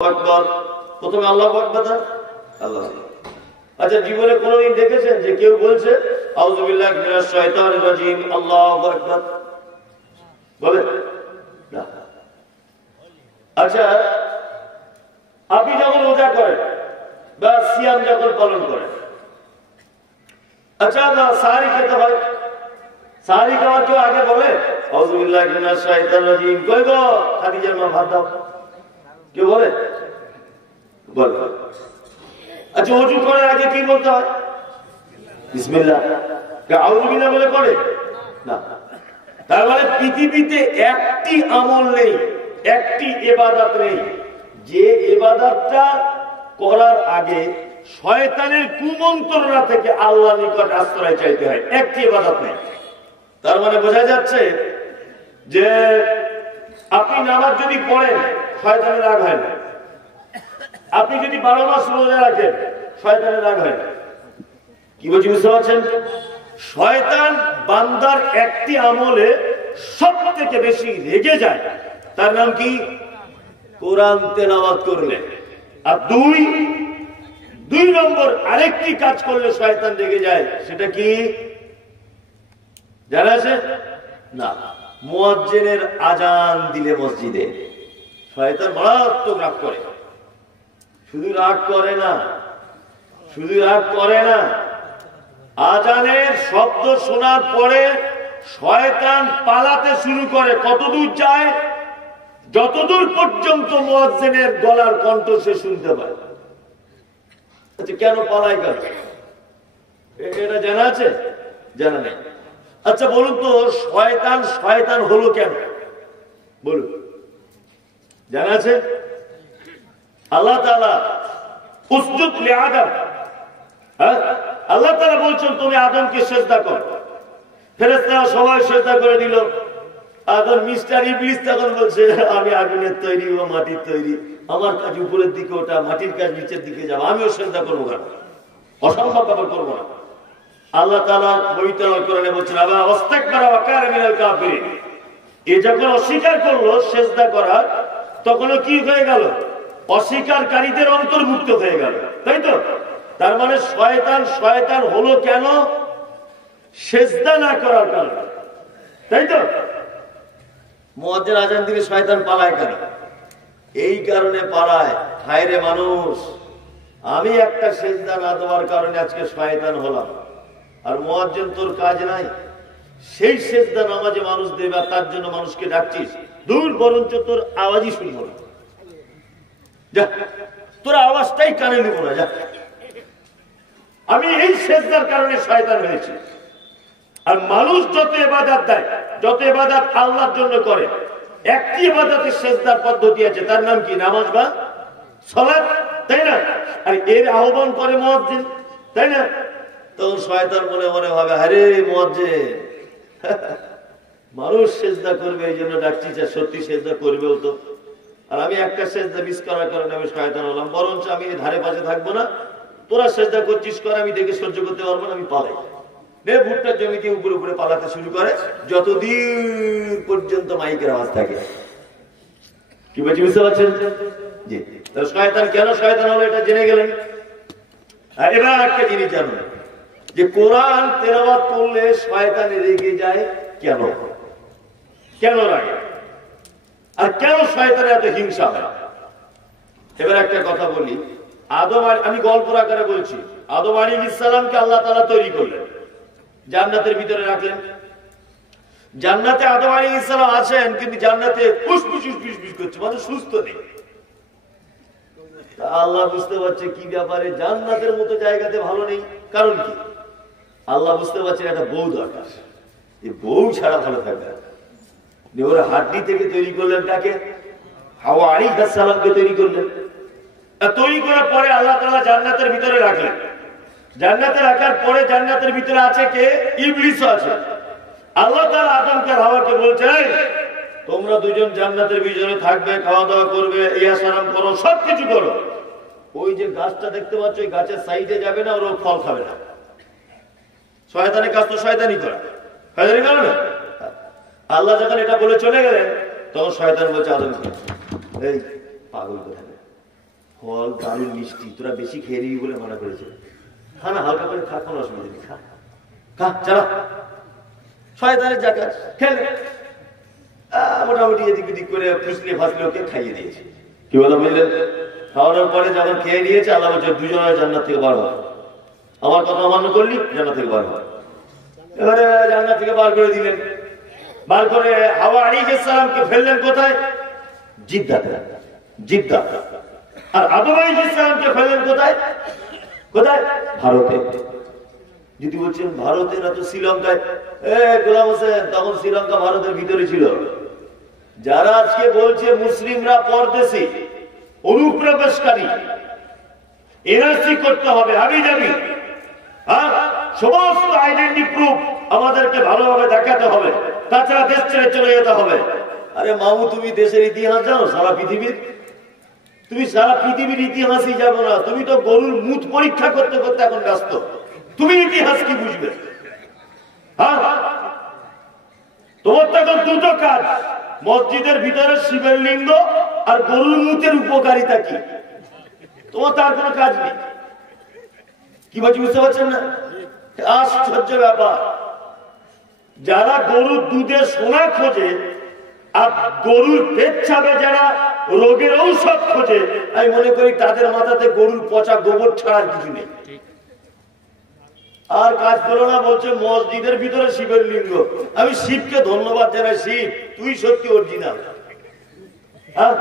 আকবার, প্রথমে আল্লাহু আকবার আল্লাহ। আচ্ছা, জীবনে কোনোদিন দেখেছেন যে কেউ বলছে আউযু বিল্লাহি মিনাশ শাইতানির রাজিম আল্লাহু আকবার? বলে না। আচ্ছা, আপনি যখন রোজা করেন বা সিয়াম যখন পালন করেন, আচ্ছা সাহারি খেতে হয়, সাহারি খাওয়ার কেউ আগে বলে আউযু বিল্লাহি মিনাশ শাইতানির রাজিম? কই গো খাদিজার মা ভাত দাও, কেউ বলে? বলে। আচ্ছা, ওযু করার আগে কি বলতে হয়? বিসমিল্লাহ। আউযু বিল্লাহ বলে করে না। তার মানে পৃথিবীতে একটি আমল নেই, একটি ইবাদত নেই যে ইবাদতটা করার আগে শয়তানের কুমন্ত্রণা থেকে আল্লাহর নিকট আশ্রয় চাইতে হয়। একটি ইবাদত নেই। তার মানে বোঝা যাচ্ছে যে আপনি নামাজ যদি পড়েন শয়তানের রাগ হয় না, আপনি যদি 12 মাস রোজা রাখেন শয়তানের রাগ হয় না। কি বলছি বুঝতে পারছেন? শয়তান বান্দার একটি আমলে সব থেকে বেশি রেগে যায়, তার নাম কি? কোরআন তেলাওয়াত করলে। আর দুই নম্বর আরেকটি কাজ করলে শয়তান রেগে যায়, সেটা কি জানা আছে না? মুয়াজ্জিনের আজান দিলে মসজিদে শয়তান মারাত্মক রাগ করে। শুধু রাগ করে না, আজানের শব্দ শোনার পরে শয়তান পালাতে শুরু করে। কতদূর যায়? যতদূর পর্যন্ত মুয়াজ্জিনের গলার কণ্ঠ সে শুনতে পায়। আচ্ছা, কেন পালায় কেন? এটা জানা আছে? জানা নেই। আচ্ছা বলুন তো, শয়তান হলো কেন? বলুন, জানা আছে? আল্লাহ তাআলা উসজুদ লিআদম, আল্লাহ তাআলা বলছেন তুমি আদমকে সিজদা করো। ফেরেশতারা সবাই সিজদা করে দিল। আদম মিস্টার ইবলিস তখন বলছে আমি আগুনের তৈরি, ও মাটির তৈরি, আমার কাজ উপরের দিকে ওটা, মাটির কাজ নিচের দিকে যাবো, আমিও সিজদা করবো কেন? অসম্ভব ব্যাপার করবো না। আল্লাহ তাআলা পবিত্র কোরআনে বলছেন আবা ওয়াস্তাকবারা ওয়া কানা মিনাল কাফিরিন। এ যখন অস্বীকার করলো সিজদা করার, তখনও কি হয়ে গেল? অস্বীকারীদের অন্তর্ভুক্ত হয়ে গেল, তাই তো? তার মানে শয়তান হলো কেন? সিজদা না করার কারণে, তাই তো? মুয়াজ্জিন আজান দিলে শয়তান পালায় কেন? এই কারণে পালায়, হায় রে মানুষ, আমি একটা সিজদা না দেওয়ার কারণে আজকে শয়তান হলাম, আর মুয়াজ্জিন তোর কাজ নাই, সেই সিজদা নামাজে মানুষ দেবে আর তার জন্য মানুষকে ডাকছিস। দূর, বরঞ্চ তোর আওয়াজই শুনবো না, যা, তোর আওয়াজটাই কানে নেব না, যা। আমি এই সিজদার কারণে শয়তান হয়েছি। আর মানুষ যত ইবাদত দেয়, যত ইবাদত আল্লাহর জন্য করে, একটি ইবাদতের সিজদার পদ্ধতি আছে, তার নাম কি? নামাজ বা সালাত, তাই না? আর এর আহ্বান করে মুয়াজ্জিন, তাই না? তখন শয়তান মনে মনে ভাবে আরে মুয়াজ্জিন মানুষ সিজদা করবে এই জন্য ডাকছি, সত্যি সিজদা করবেও তো, আর আমি একটা সিজদা মিস করার কারণে আমি শয়তান হলাম। বরঞ্চ আমি ধারে পাশে থাকবো না, তোরা সিজদা করছিস করে, আমি দেখে সহ্য করতে পারবো না, আমি পালাই। ভুট্টার জমিতে উপরে উপরে পালাতে শুরু করে, যতদিন পর্যন্ত মাইকের আওয়াজ থাকে। কি বলছি বুঝতে পারছেন? জি। শয়তান কেন শয়তান হলো এটা জেনে গেলেন। আর এবার একটা জিনিস জানুন যে কোরআন তেলাওয়াত করলে শয়তান রেগে যায় কেন? কেন লাগে? আর কেন শয়তানের এত হিংসা হয়? এবার একটা কথা বলি। আমি গল্প আকারে বলছি। আদম আলাইহিস সালামকে আল্লাহ তাআলা তৈরি করলেন, জান্নাতের ভিতরে রাখলেন। জান্নাতে আদম আলাইহিস সালাম আছেন, কিন্তু জান্নাতে ফুসফুস করছে, মানে সুস্থ নেই। আল্লাহ বুঝতে পারছে কি ব্যাপারে, জান্নাতের মতো জায়গাতে ভালো নেই। কারণ কি? আল্লাহ বুঝতে পারছেন একটা বউ দরকার, এই বউ ছাড়া ভালো থাকবে না। ওর হাড্ডি থেকে তৈরি করলেন কাকে? হাওয়া আলাইহিস সালামকে তৈরি করলেন। তৈরি করার পরে আল্লাহ তাআলা জান্নাতের ভিতরে রাখলেন। জান্নাতে রাখার পরে জান্নাতের ভিতরে আছে কে? ইবলিস আছে। আল্লাহ তাআলা আদমকে আর হাওয়াকে বলছেন তোমরা দুজন জান্নাতের ভিতরে থাকবে, খাওয়া দাওয়া করবে, ইয়াসারাম করো, সবকিছু করো। ওই যে গাছটা দেখতে পাচ্ছ, ওই গাছের সাইডে যাবে না, ওর ফল খাবে না। শয়তানের কাজ তো শয়তানি করা, শয়তানি করে না। আল্লাহ যখন এটা বলে চলে গেলেন, তখন শয়তান বলছে আদমকে এই পাগল কোথায়, ফল দারুণ মিষ্টি, তোরা বেশি খেয়ে নিবি বলে মানা করেছে। খা না, হালকা করে খা, কোনো অসুবিধা নেই, খা খা, চালা। শয়তানের জায়গা খেলে মোটামুটি এদিক ওদিক করে ফুসলে ফাসলে ওকে খাইয়ে দিয়েছে। কি বলো বুঝলেন? খাওয়ানোর পরে যখন খেয়ে নিয়েছে, আল্লাহ বলছে দুজনের জান্নাত থেকে বার হয়। আমার কথা অমান্য করলি, জান্নাত থেকে বার হয়। এবারে জান্নাত থেকে বার করে দিলেন। বার করে হাওয়া আলাইহিস সালামকে ফেললেন কোথায়? জিদ্দাতে, জিদ্দা। আর আদম আলাইহিস সালামকে ফেললেন কোথায়? কোথায়? ভারতে। যদি বলছেন ভারতে না তো শ্রীলঙ্কায়, গোলাম হোসেন তখন শ্রীলঙ্কা ভারতের ভিতরে ছিল। যারা আজকে বলছে মুসলিমরা পরদেশী, অনুপ্রবেশকারী, এনআরসি করতে হবে, হাবি যাবি, হ্যাঁ, সমস্ত আইডেন্টি প্রুফ আমাদেরকে ভালোভাবে দেখাতে হবে, তাছাড়া দেশ ছেড়ে চলে যেতে হবে। আরে মামু, তুমি দেশের ইতিহাস জানো? সারা পৃথিবীর, তুমি সারা পৃথিবীর ইতিহাসই জানো না। তুমি তো গরুর মুখ পরীক্ষা করতে করতে এখন ব্যস্ত। তুমি ইতিহাস কি বুঝবে? হ্যাঁ, তোমার তো এখন দুটো কাজ, মসজিদের ভিতরে শিবের লিঙ্গ আর গরুর মুখের উপকারিতা কি, তোমার তার কোনো কাজ নেই। কি বলছি বুঝতে পারছেন না? আশ্চর্য ব্যাপার। যারা গরুর দুধে সোনা খোঁজে আর গরুর পেচ্ছাবে যারা রোগের ঔষধ খোঁজে, আমি মনে করি তাদের মাথাতে গরুর পচা গোবর ছাড়ার কিছু নেই। আর কাজ করো না, বলছে মসজিদের ভিতরে শিবের লিঙ্গ। আমি শিবকে ধন্যবাদ জানাই, শিব তুই সত্যি অরিজিনাল। হ্যাঁ,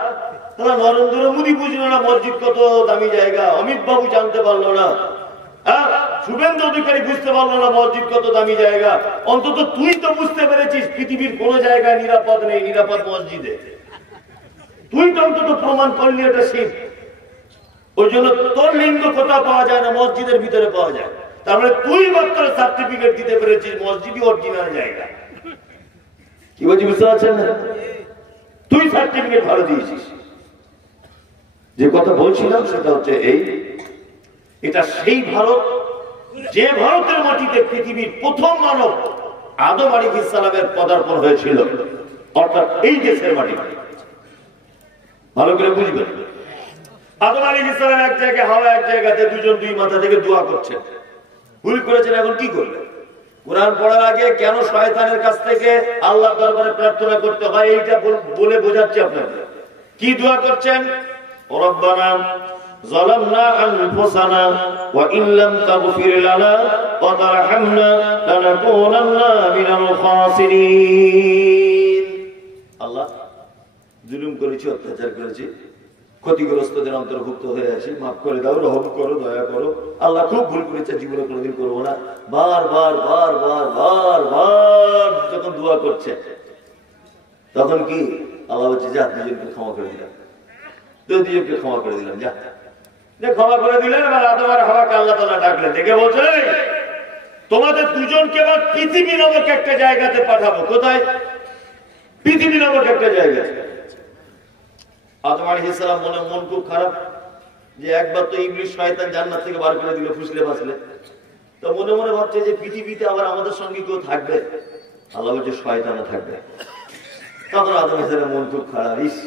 তারা নরেন্দ্র মোদী বুঝলো না মসজিদ কত দামি জায়গা, অমিত বাবু জানতে পারলো না, হ্যাঁ, শুভেন্দু অধিকারী বুঝতে পারলো না মসজিদ কত দামি জায়গা। অন্তত তুই তো বুঝতে পেরেছিস পৃথিবীর কোন জায়গায় নিরাপদ নেই, নিরাপদ মসজিদে। তুই তো অন্তত প্রমাণ করলি এটা শিব। ওই জন্য তোর লিঙ্গ কোথাও পাওয়া যায় না, মসজিদের ভিতরে পাওয়া যায়। তারপরে তুই মাত্র সার্টিফিকেট দিতে পেরেছিস মসজিদই অরিজিনাল জায়গা। কি বলছি বুঝতে পারছেন না? তুই সার্টিফিকেট ভালো দিয়েছিস। যে কথা বলছিলাম সেটা হচ্ছে এই, এটা সেই ভারত যে ভারতের মাটিতে পৃথিবীর প্রথম মানব আদম আলাইহিস সালামের পদার্পণ হয়েছিল, অর্থাৎ এই দেশের মাটিতে। ভালো করে বুঝবেন, আদম আলাইহিস সালাম এক জায়গায়, হাওয়া এক জায়গাতে, দুজন দুই মাথা থেকে দোয়া করছেন। ভুল করেছেন, এখন কি করবেন? কোরআন পড়ার আগে কেন শয়তানের কাছ থেকে আল্লাহর দরবারে প্রার্থনা করতে হয় এইটা বলে বোঝাচ্ছি আপনাদের। কি দোয়া করছেন? রব্বানা যালামনা আনফুসানা ওয়া ইন লাম তাগফির লানা ওয়া তারহামনা লানাকুনান্না মিনাল খাসিরিন। আল্লাহ, জুলুম করেছি, অত্যাচার করেছি, ক্ষতিগ্রস্তদের অন্তর্ভুক্ত হয়ে আছি, মাফ করে দাও, রহম করো, দয়া করো। আল্লাহ খুব ভুল করেছে, জীবনে কোনোদিন করবো না। বারবার বারবার বারবার যখন দোয়া করছে, তখন কি আল্লাহ বলছে, যা দুজনকে ক্ষমা করে দিলাম, দুজনকে ক্ষমা করে দিলাম, যা ক্ষমা করে দিলেন। এবার আদম আর হাওয়াকে আল্লাহ তাআলা ডাকলেন, ডেকে বলছে, তোমাদের দুজনকে এবার পৃথিবী নামক একটা জায়গাতে পাঠাবো। কোথায়? পৃথিবী নামক একটা জায়গায়। আদম আলাইহিস সালাম মন খুব খারাপ, যে একবার তো ইবলিস শয়তান জান্নাত থেকে বার করে দিল ফুসলে ফাসলে, তো মনে মনে ভাবছে যে পৃথিবীতে আবার আমাদের সঙ্গে কেউ থাকবে? আল্লাহ বলছে শয়তানও থাকবে। তখন আদম আলাইহিস সালাম মন খুব খারাপ, ইস,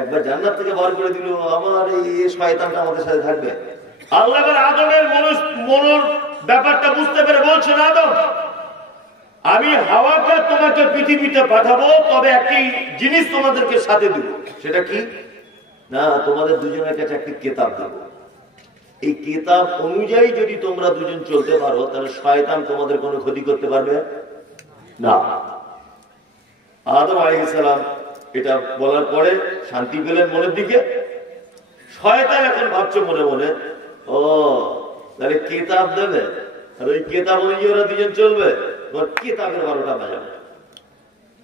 একবার জান্নাত থেকে বার করে দিল, আমার এই শয়তানটা আমাদের সাথে থাকবে। আল্লাহ আদমের মনের ব্যাপারটা বুঝতে পেরে বলছেন, আদম, আমি হাওয়াকে তোমাকে পৃথিবীতে পাঠাবো, তবে একটি জিনিস তোমাদেরকে সাথে দেব। সেটা কি? না, তোমাদের দুজনের কাছে একটি কিতাব দেব। এই কিতাব অনুযায়ী যদি তোমরা দুজন চলতে পারো, তাহলে শয়তান তোমাদের কোনো ক্ষতি করতে পারবে না। আদম আলাইহিস সালাম এটা বলার পরে শান্তি পেলেন মনের দিকে। শয়তান এখন ভাবছে মনে মনে, ও তাহলে কিতাব দেবে, আর ওই কিতাব অনুযায়ী ওরা দুজন চলবে, কিতাবের 12টা বাজাবে,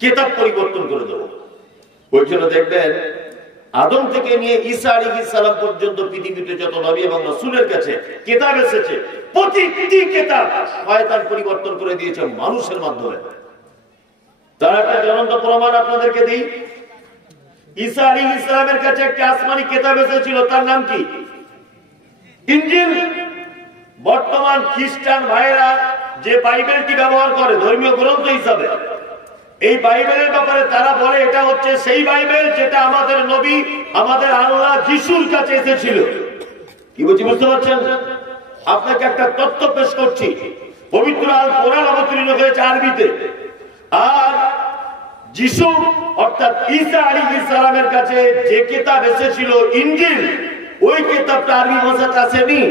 কিতাব পরিবর্তন করে দেবো। ওই জন্য দেখবেন আদম থেকে নিয়ে ঈসা আলাইহিস সালাম পর্যন্ত পৃথিবীতে যত নবী এবং রাসূলের কাছে কিতাব এসেছে, প্রতিটি কিতাব শয়তান পরিবর্তন করে দিয়েছে মানুষের মাধ্যমে। তার একটা জ্বলন্ত প্রমাণ আপনাদেরকে দিই। ঈসা আলাইহিস সালামের কাছে একটা আসমানি কিতাব এসেছিল, তার নাম কি? ইনজিল। বর্তমান খ্রিস্টান ভাইরা যে বাইবেলটি ব্যবহার করে ধর্মীয় গ্রন্থ হিসাবে, এই বাইবেলের ব্যাপারে তারা বলে এটা হচ্ছে সেই বাইবেল যেটা আমাদের নবী, আমাদের আল্লাহ যিশুর কাছে এসেছিল। কি বলছি বুঝতে পারছেন? আপনাকে একটা তথ্য পেশ করছি। পবিত্র আল কোরআন অবতীর্ণ হয়েছে আরবিতে, আর যিশু অর্থাৎ ঈসা আলাইহিস সালামের কাছে যে কিতাব এসেছিল ইনজিল, ওই কিতাবটা আরবি ভাষাতে আসেনি।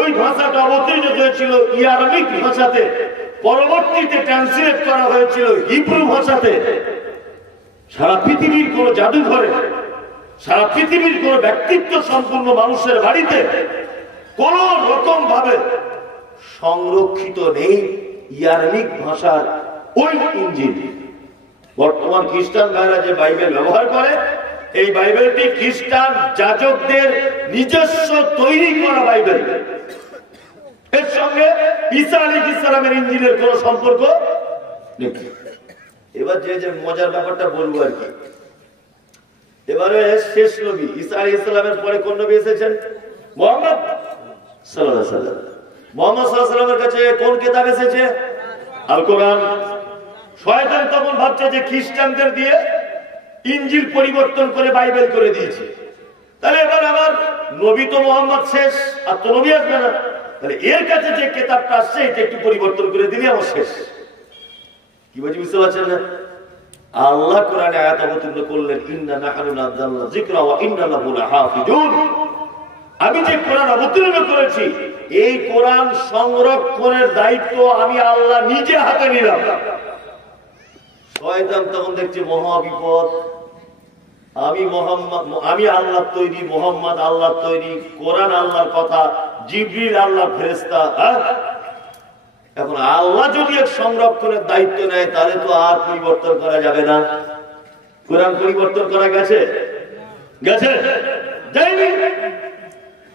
ওই ভাষাটা অবতীর্ণ হয়েছিল আরামিক ভাষাতে, পরবর্তীতে ট্রান্সলেট করা হয়েছিল হিব্রু ভাষাতে। সারা পৃথিবীর কোন জাদুঘরে, সারা পৃথিবীর কোন ব্যক্তিত্ব সম্পূর্ণ মানুষের বাড়িতে কোন রকম ভাবে সংরক্ষিত নেই আরামিক ভাষার ওই ইনজিল। বর্তমান খ্রিস্টান ভাইরা যে বাইবেল ব্যবহার করে, এই বাইবেলটি খ্রিস্টান যাজকদের নিজস্ব তৈরি করা বাইবেল। এর সঙ্গে ঈসা আলাইহিস সালামের ইনজিলের কোন সম্পর্ক নেই। এবার যে মজার ব্যাপারটা বলবো আর কি, এবারে শেষ নবী ঈসা আলাইহিস সালামের পরে কোন নবী এসেছেন? মুহাম্মদ সাল্লাল্লাহু আলাইহি ওয়াসাল্লাম। মুহাম্মদ সাল্লাল্লাহু আলাইহি ওয়াসাল্লামের কাছে কোন কিতাব এসেছে? আল কোরআন। শয়তান তখন ভাবছে যে খ্রিস্টানদের দিয়ে ইনজিল পরিবর্তন করে বাইবেল করে দিয়েছে, তাহলে এবার আমার নবী তো মুহাম্মদ শেষ, আর তো নবী আসবে না, তাহলে এর কাছে যে কিতাবটা আসছে এটা একটু পরিবর্তন করে দিলে আমার শেষ। কি বলছি বুঝতে পারছেন না? আল্লাহ কোরআনে আয়াত অবতীর্ণ করলেন, ইন্না নাহনু নাযালনা যিকরা ওয়া ইন্না লাহু লাহাফিজুন। আমি যে কোরআন অবতীর্ণ করেছি, এই কোরআন সংরক্ষণের দায়িত্ব আমি আল্লাহ নিজে হাতে নিলাম। শয়তান তখন দেখছে মহা বিপদ, আমি আল্লাহর তৈরি, মুহাম্মদ আল্লাহর তৈরি, কোরআন আল্লাহর কথা, জিবরিল আল্লাহর ফেরেশতা। এখন আল্লাহ যদি এক সংরক্ষণের দায়িত্ব নেয়, তাহলে তো আর পরিবর্তন করা যাবে না। কোরআন পরিবর্তন করা গেছে? যায়নি।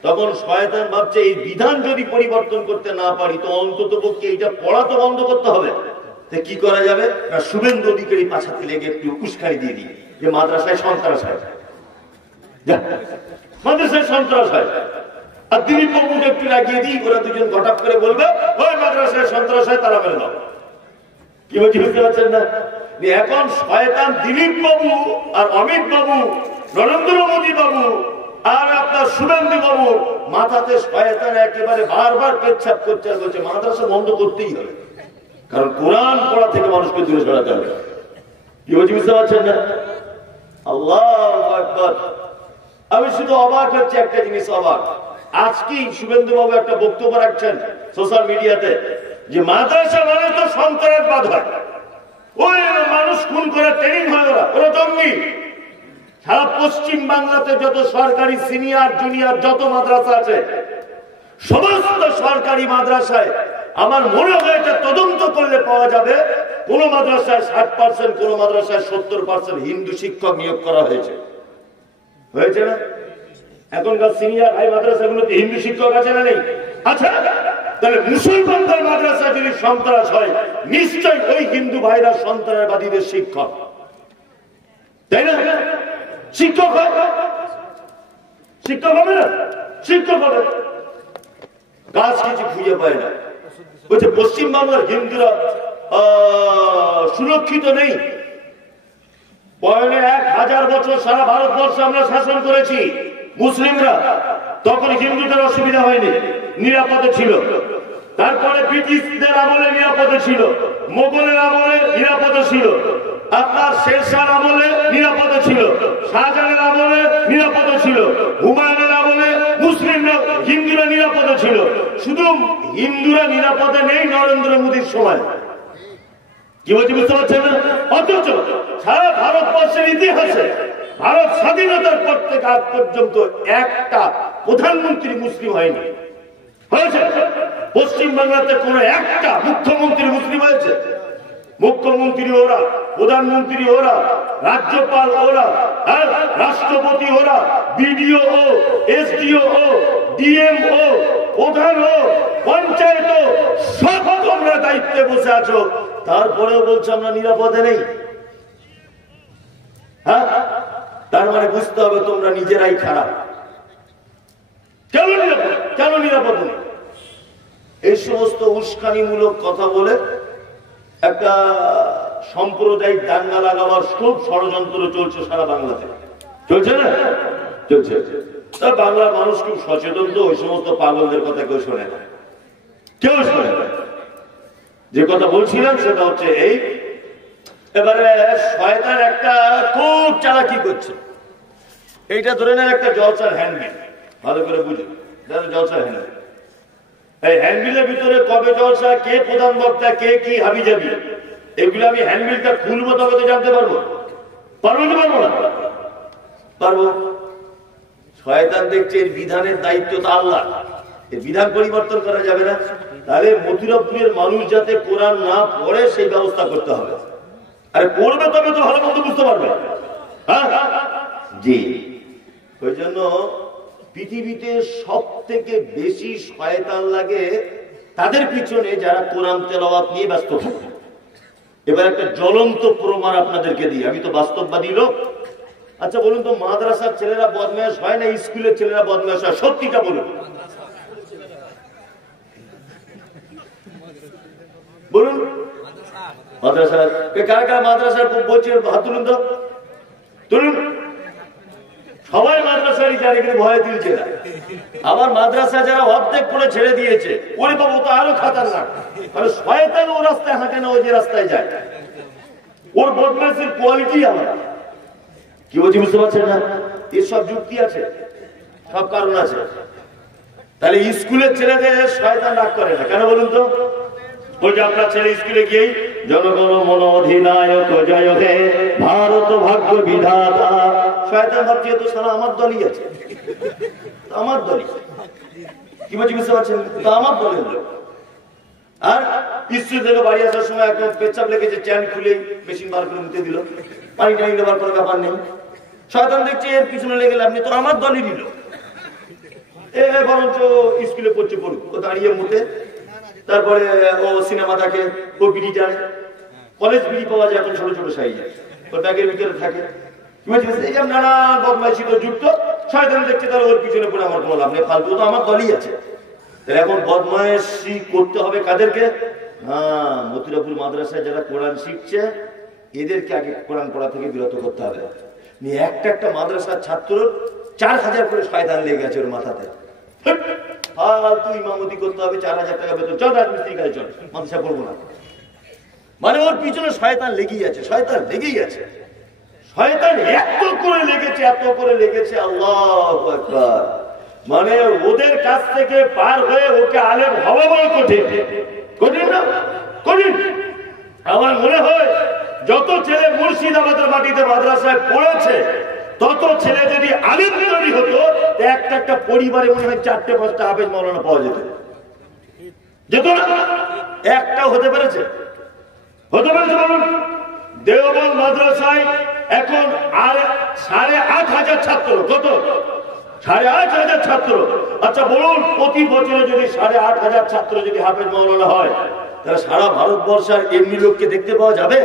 তখন শয়তান ভাবছে এই বিধান যদি পরিবর্তন করতে না পারি, তো অন্তত পক্ষে এইটা পড়া তো বন্ধ করতে হবে। কি করা যাবে? না, শুভেন্দু অধিকারী পাছাতে লেগে একটু উস্কানি দিয়ে দিই যে মাদ্রাসায় সন্ত্রাস হয়, মাদ্রাসায় সন্ত্রাস হয়, আর দিলীপ বাবুকে একটু লাগিয়ে দিই, ওরা দুজন ঘটাপ করে বলবে ওই মাদ্রাসায় সন্ত্রাস হয়, তারা মেরে দাও। কি বলছি বুঝতে পারছেন না? এখন শয়তান দিলীপ বাবু আর অমিত বাবু, নরেন্দ্র মোদী বাবু আর আপনার শুভেন্দু বাবু মাথাতে শয়তান একেবারে বারবার পেচ্ছাপ করছে, বলছে মাদ্রাসা বন্ধ করতেই হবে, কারণ কোরআন পড়া থেকে মানুষকে দূরে সরাতে হবে। কি বলছি বুঝতে পারছেন না? আল্লাহু আকবার। আমি শুধু অবাক হচ্ছে একটা জিনিস, অবাক। আজকেই শুভেন্দু বাবু একটা বক্তব্য রাখছেন সোশ্যাল মিডিয়াতে যে মাদ্রাসা মানে তো সন্ত্রাসবাদ হয়, ওই মানুষ খুন করে ট্রেনিং হয়, ওরা জঙ্গি। সারা পশ্চিম বাংলাতে যত সরকারি সিনিয়র জুনিয়র যত মাদ্রাসা আছে, সমস্ত সরকারি মাদ্রাসায় আমার মনে হয় এটা তদন্ত করলে পাওয়া যাবে, কোন মাদ্রাসায় 60%, কোন মাদ্রাসায় 70% হিন্দু শিক্ষক নিয়োগ করা হয়েছে। হয়েছে না? এখনকার সিনিয়র হাই মাদ্রাসাগুলোতে হিন্দু শিক্ষক আছে না নেই? আচ্ছা, তাহলে মুসলমানদের মাদ্রাসা যদি সন্ত্রাস হয়, নিশ্চয় ওই হিন্দু ভাইরা সন্ত্রাসবাদীদের শিক্ষক, তাই না? শিক্ষক হয়, শিক্ষক হবে না? শিক্ষক হবে। কাজ কিছু খুঁজে পায় না। বলছে পশ্চিমবাংলার হিন্দুরা সুরক্ষিত নেই। পয়নে 1000 বছর সারা ভারতবর্ষে আমরা শাসন করেছি মুসলিমরা, তখন হিন্দুদের অসুবিধা হয়নি, নিরাপদে ছিল। তারপরে ব্রিটিশদের আমলে নিরাপদে ছিল, মোগলের আমলে নিরাপদে ছিল, আপনার শেরশাহর আমলে নিরাপদে ছিল, শাহজাহানের আমলে নিরাপদে ছিল, হুমায়ুনের আমলে মুসলিমরা হিন্দুরা নিরাপদে ছিল। শুধু হিন্দুরা নিরাপদে নেই নরেন্দ্র মোদীর সময়। কি বলছি বুঝতে পারছেন না? অথচ সারা ভারতবর্ষের ইতিহাসে ভারত স্বাধীনতার পর থেকে আজ পর্যন্ত একটা প্রধানমন্ত্রী মুসলিম হয়নি। হয়েছে? পশ্চিম বাংলাতে কোন একটা মুখ্যমন্ত্রী মুসলিম হয়েছে? মুখ্যমন্ত্রী ওরা, প্রধানমন্ত্রী ওরা, রাজ্যপাল ওরা, রাষ্ট্রপতি ওরা, বিডিও ও, এসডিও ও, ডিএম ও, প্রধান ও, পঞ্চায়েত ও, সব তোমরা দায়িত্বে বসে আছো, তারপরেও বলছো আমরা নিরাপদে নেই। হ্যাঁ, তার মানে বুঝতে হবে তোমরা নিজেরাই খারাপ। কেন নিরাপদে নেই? এই সমস্ত উস্কানিমূলক কথা বলে একটা সাম্প্রদায়িক দাঙ্গা লাগাবার খুব ষড়যন্ত্র চলছে সারা বাংলাতে, চলছে না? চলছে। বাংলার মানুষ খুব সচেতন, তো ওই সমস্ত পাগলদের কথা কেউ শোনে না, কেউ শোনে না। যে কথা বলছিলাম সেটা হচ্ছে এই, এবারে শয়তান একটা খুব চালাকি করছে। এইটা ধরে নেন একটা জলসার হ্যান্ডবিল, ভালো করে বুঝুন, জলসার হ্যান্ডবিল। এই হ্যান্ডবিলের ভিতরে কবে জলসা, কে প্রধান বক্তা, কে কি হাবি যাবি, এগুলো আমি হ্যান্ডবিলটা খুলবো তবে তো জানতে পারবো। পারবো কি পারবো না? পারবো। শয়তান দেখছে এর বিধানের দায়িত্ব তো আল্লাহ, এর বিধান পরিবর্তন করা যাবে না। তাহলে মথুরাপুরের মানুষ যাতে কোরআন না পড়ে সেই ব্যবস্থা করতে হবে। আরে পড়বে তবে তো ভালো মন্দ বুঝতে পারবে। হ্যাঁ জি, ওই জন্য পৃথিবীতে সব থেকে বেশি শয়তান লাগে তাদের পিছনে যারা কোরআন তেলাওয়াত নিয়ে ব্যস্ত থাকে। এবার একটা জ্বলন্ত প্রমাণ আপনাদেরকে দিই, আমি তো বাস্তববাদী লোক। আচ্ছা বলুন তো, মাদ্রাসার ছেলেরা বদমাশ হয় না স্কুলের ছেলেরা বদমাশ হয়? সত্যিটা বলুন, বলুন। মাদ্রাসার কারা কারা মাদ্রাসার বলছেন হাত তুলুন তো, তুলুন। সবাই মাদ্রাসারই জানে, কিন্তু ভয়ে তুলছে না। আবার মাদ্রাসা যারা অর্ধেক করে ছেড়ে দিয়েছে, ওরে বাবু তো আরো খাতারনাক। মানে শয়তান ও রাস্তায় হাঁটে না, ওই যে রাস্তায় যায়। ওর বদমাশের কোয়ালিটি আলাদা। কি বলছি বুঝতে পারছেন না? এর সব যুক্তি আছে, সব কারণ আছে। তাহলে স্কুলের ছেলেদের শয়তান রাগ করে না কেন বলুন তো? ওই যে আপনার ছেলে স্কুলে গিয়েই জনগণ মন অধিনায়ক জয় হে ভারত ভাগ্য বিধাতা, শয়তান ভাবছে তো সারা আমার দলই আছে, আমার দলই। কি বলছি বুঝতে পারছেন? তো আমার দলের লোক। আর স্কুল থেকে বাড়ি আসার সময় একদম পেচ্ছাপ লেগেছে, চ্যান খুলে মেশিন বার করে মুতে দিল, পানি টানি দেওয়ার কোনো ব্যাপার নেই। শয়তান দেখছে এর পিছনে লেগে লাভ নেই, তো আমার দলেরই লোক। বরঞ্চ স্কুলে পড়ছে পড়ুক, ও দাঁড়িয়ে মুতে, তারপরে ও সিনেমা দেখে, ও বিড়ি টানে। কলেজ বিড়ি পাওয়া যায় এখন ছোট ছোট সাইজে, ওর ব্যাগের ভিতরে থাকে। এই যে নানা বদমাইশি তো যুক্ত, শয়তান দেখছে তাহলে ওর পিছনে পড়ে আমার কোনো লাভ নেই, ফালতু তো আমার দলই আছে। তাহলে এখন বদমাইশি করতে হবে কাদেরকে? হ্যাঁ, মথুরাপুর মাদ্রাসায় যারা কোরআন শিখছে এদেরকে আগে কোরআন পড়া থেকে বিরত করতে হবে। একটা একটা মাদ্রাসার ছাত্র 4000 করে শয়তান লেগে আছে ওর মাথাতে। ফালতু ইমামতি করতে হবে, 4000 টাকা বেতন, চল রাজমিস্ত্রি কাজে চল, মাদ্রাসা পড়বো না। মানে ওর পিছনে শয়তান লেগেই আছে, শয়তান লেগেই আছে। শয়তান এত করে লেগেছে, এত করে লেগেছে, আল্লাহু আকবার। মানে ওদের কাছ থেকে পার হয়ে ওকে আলেম হওয়া বড় কঠিন, কঠিন না? কঠিন। আমার মনে হয় যত ছেলে মুর্শিদাবাদের মাটিতে মাদ্রাসায় পড়েছে, তত ছেলে যদি আলেম তৈরি হতো, একটা একটা পরিবারে মনে হয় 4-5টা হাফেজ মাওলানা পাওয়া যেত, যেত না? একটাও হতে পেরেছে? হতে পেরেছে বলুন? দেওবন্দ মাদ্রাসায় এখন আর 8500 ছাত্র। কত? 8500 ছাত্র। আচ্ছা বলুন, প্রতি বছরে যদি 8500 ছাত্র যদি হাফেজ মাওলানা হয়, তাহলে সারা ভারতবর্ষের এমনি লোককে দেখতে পাওয়া যাবে?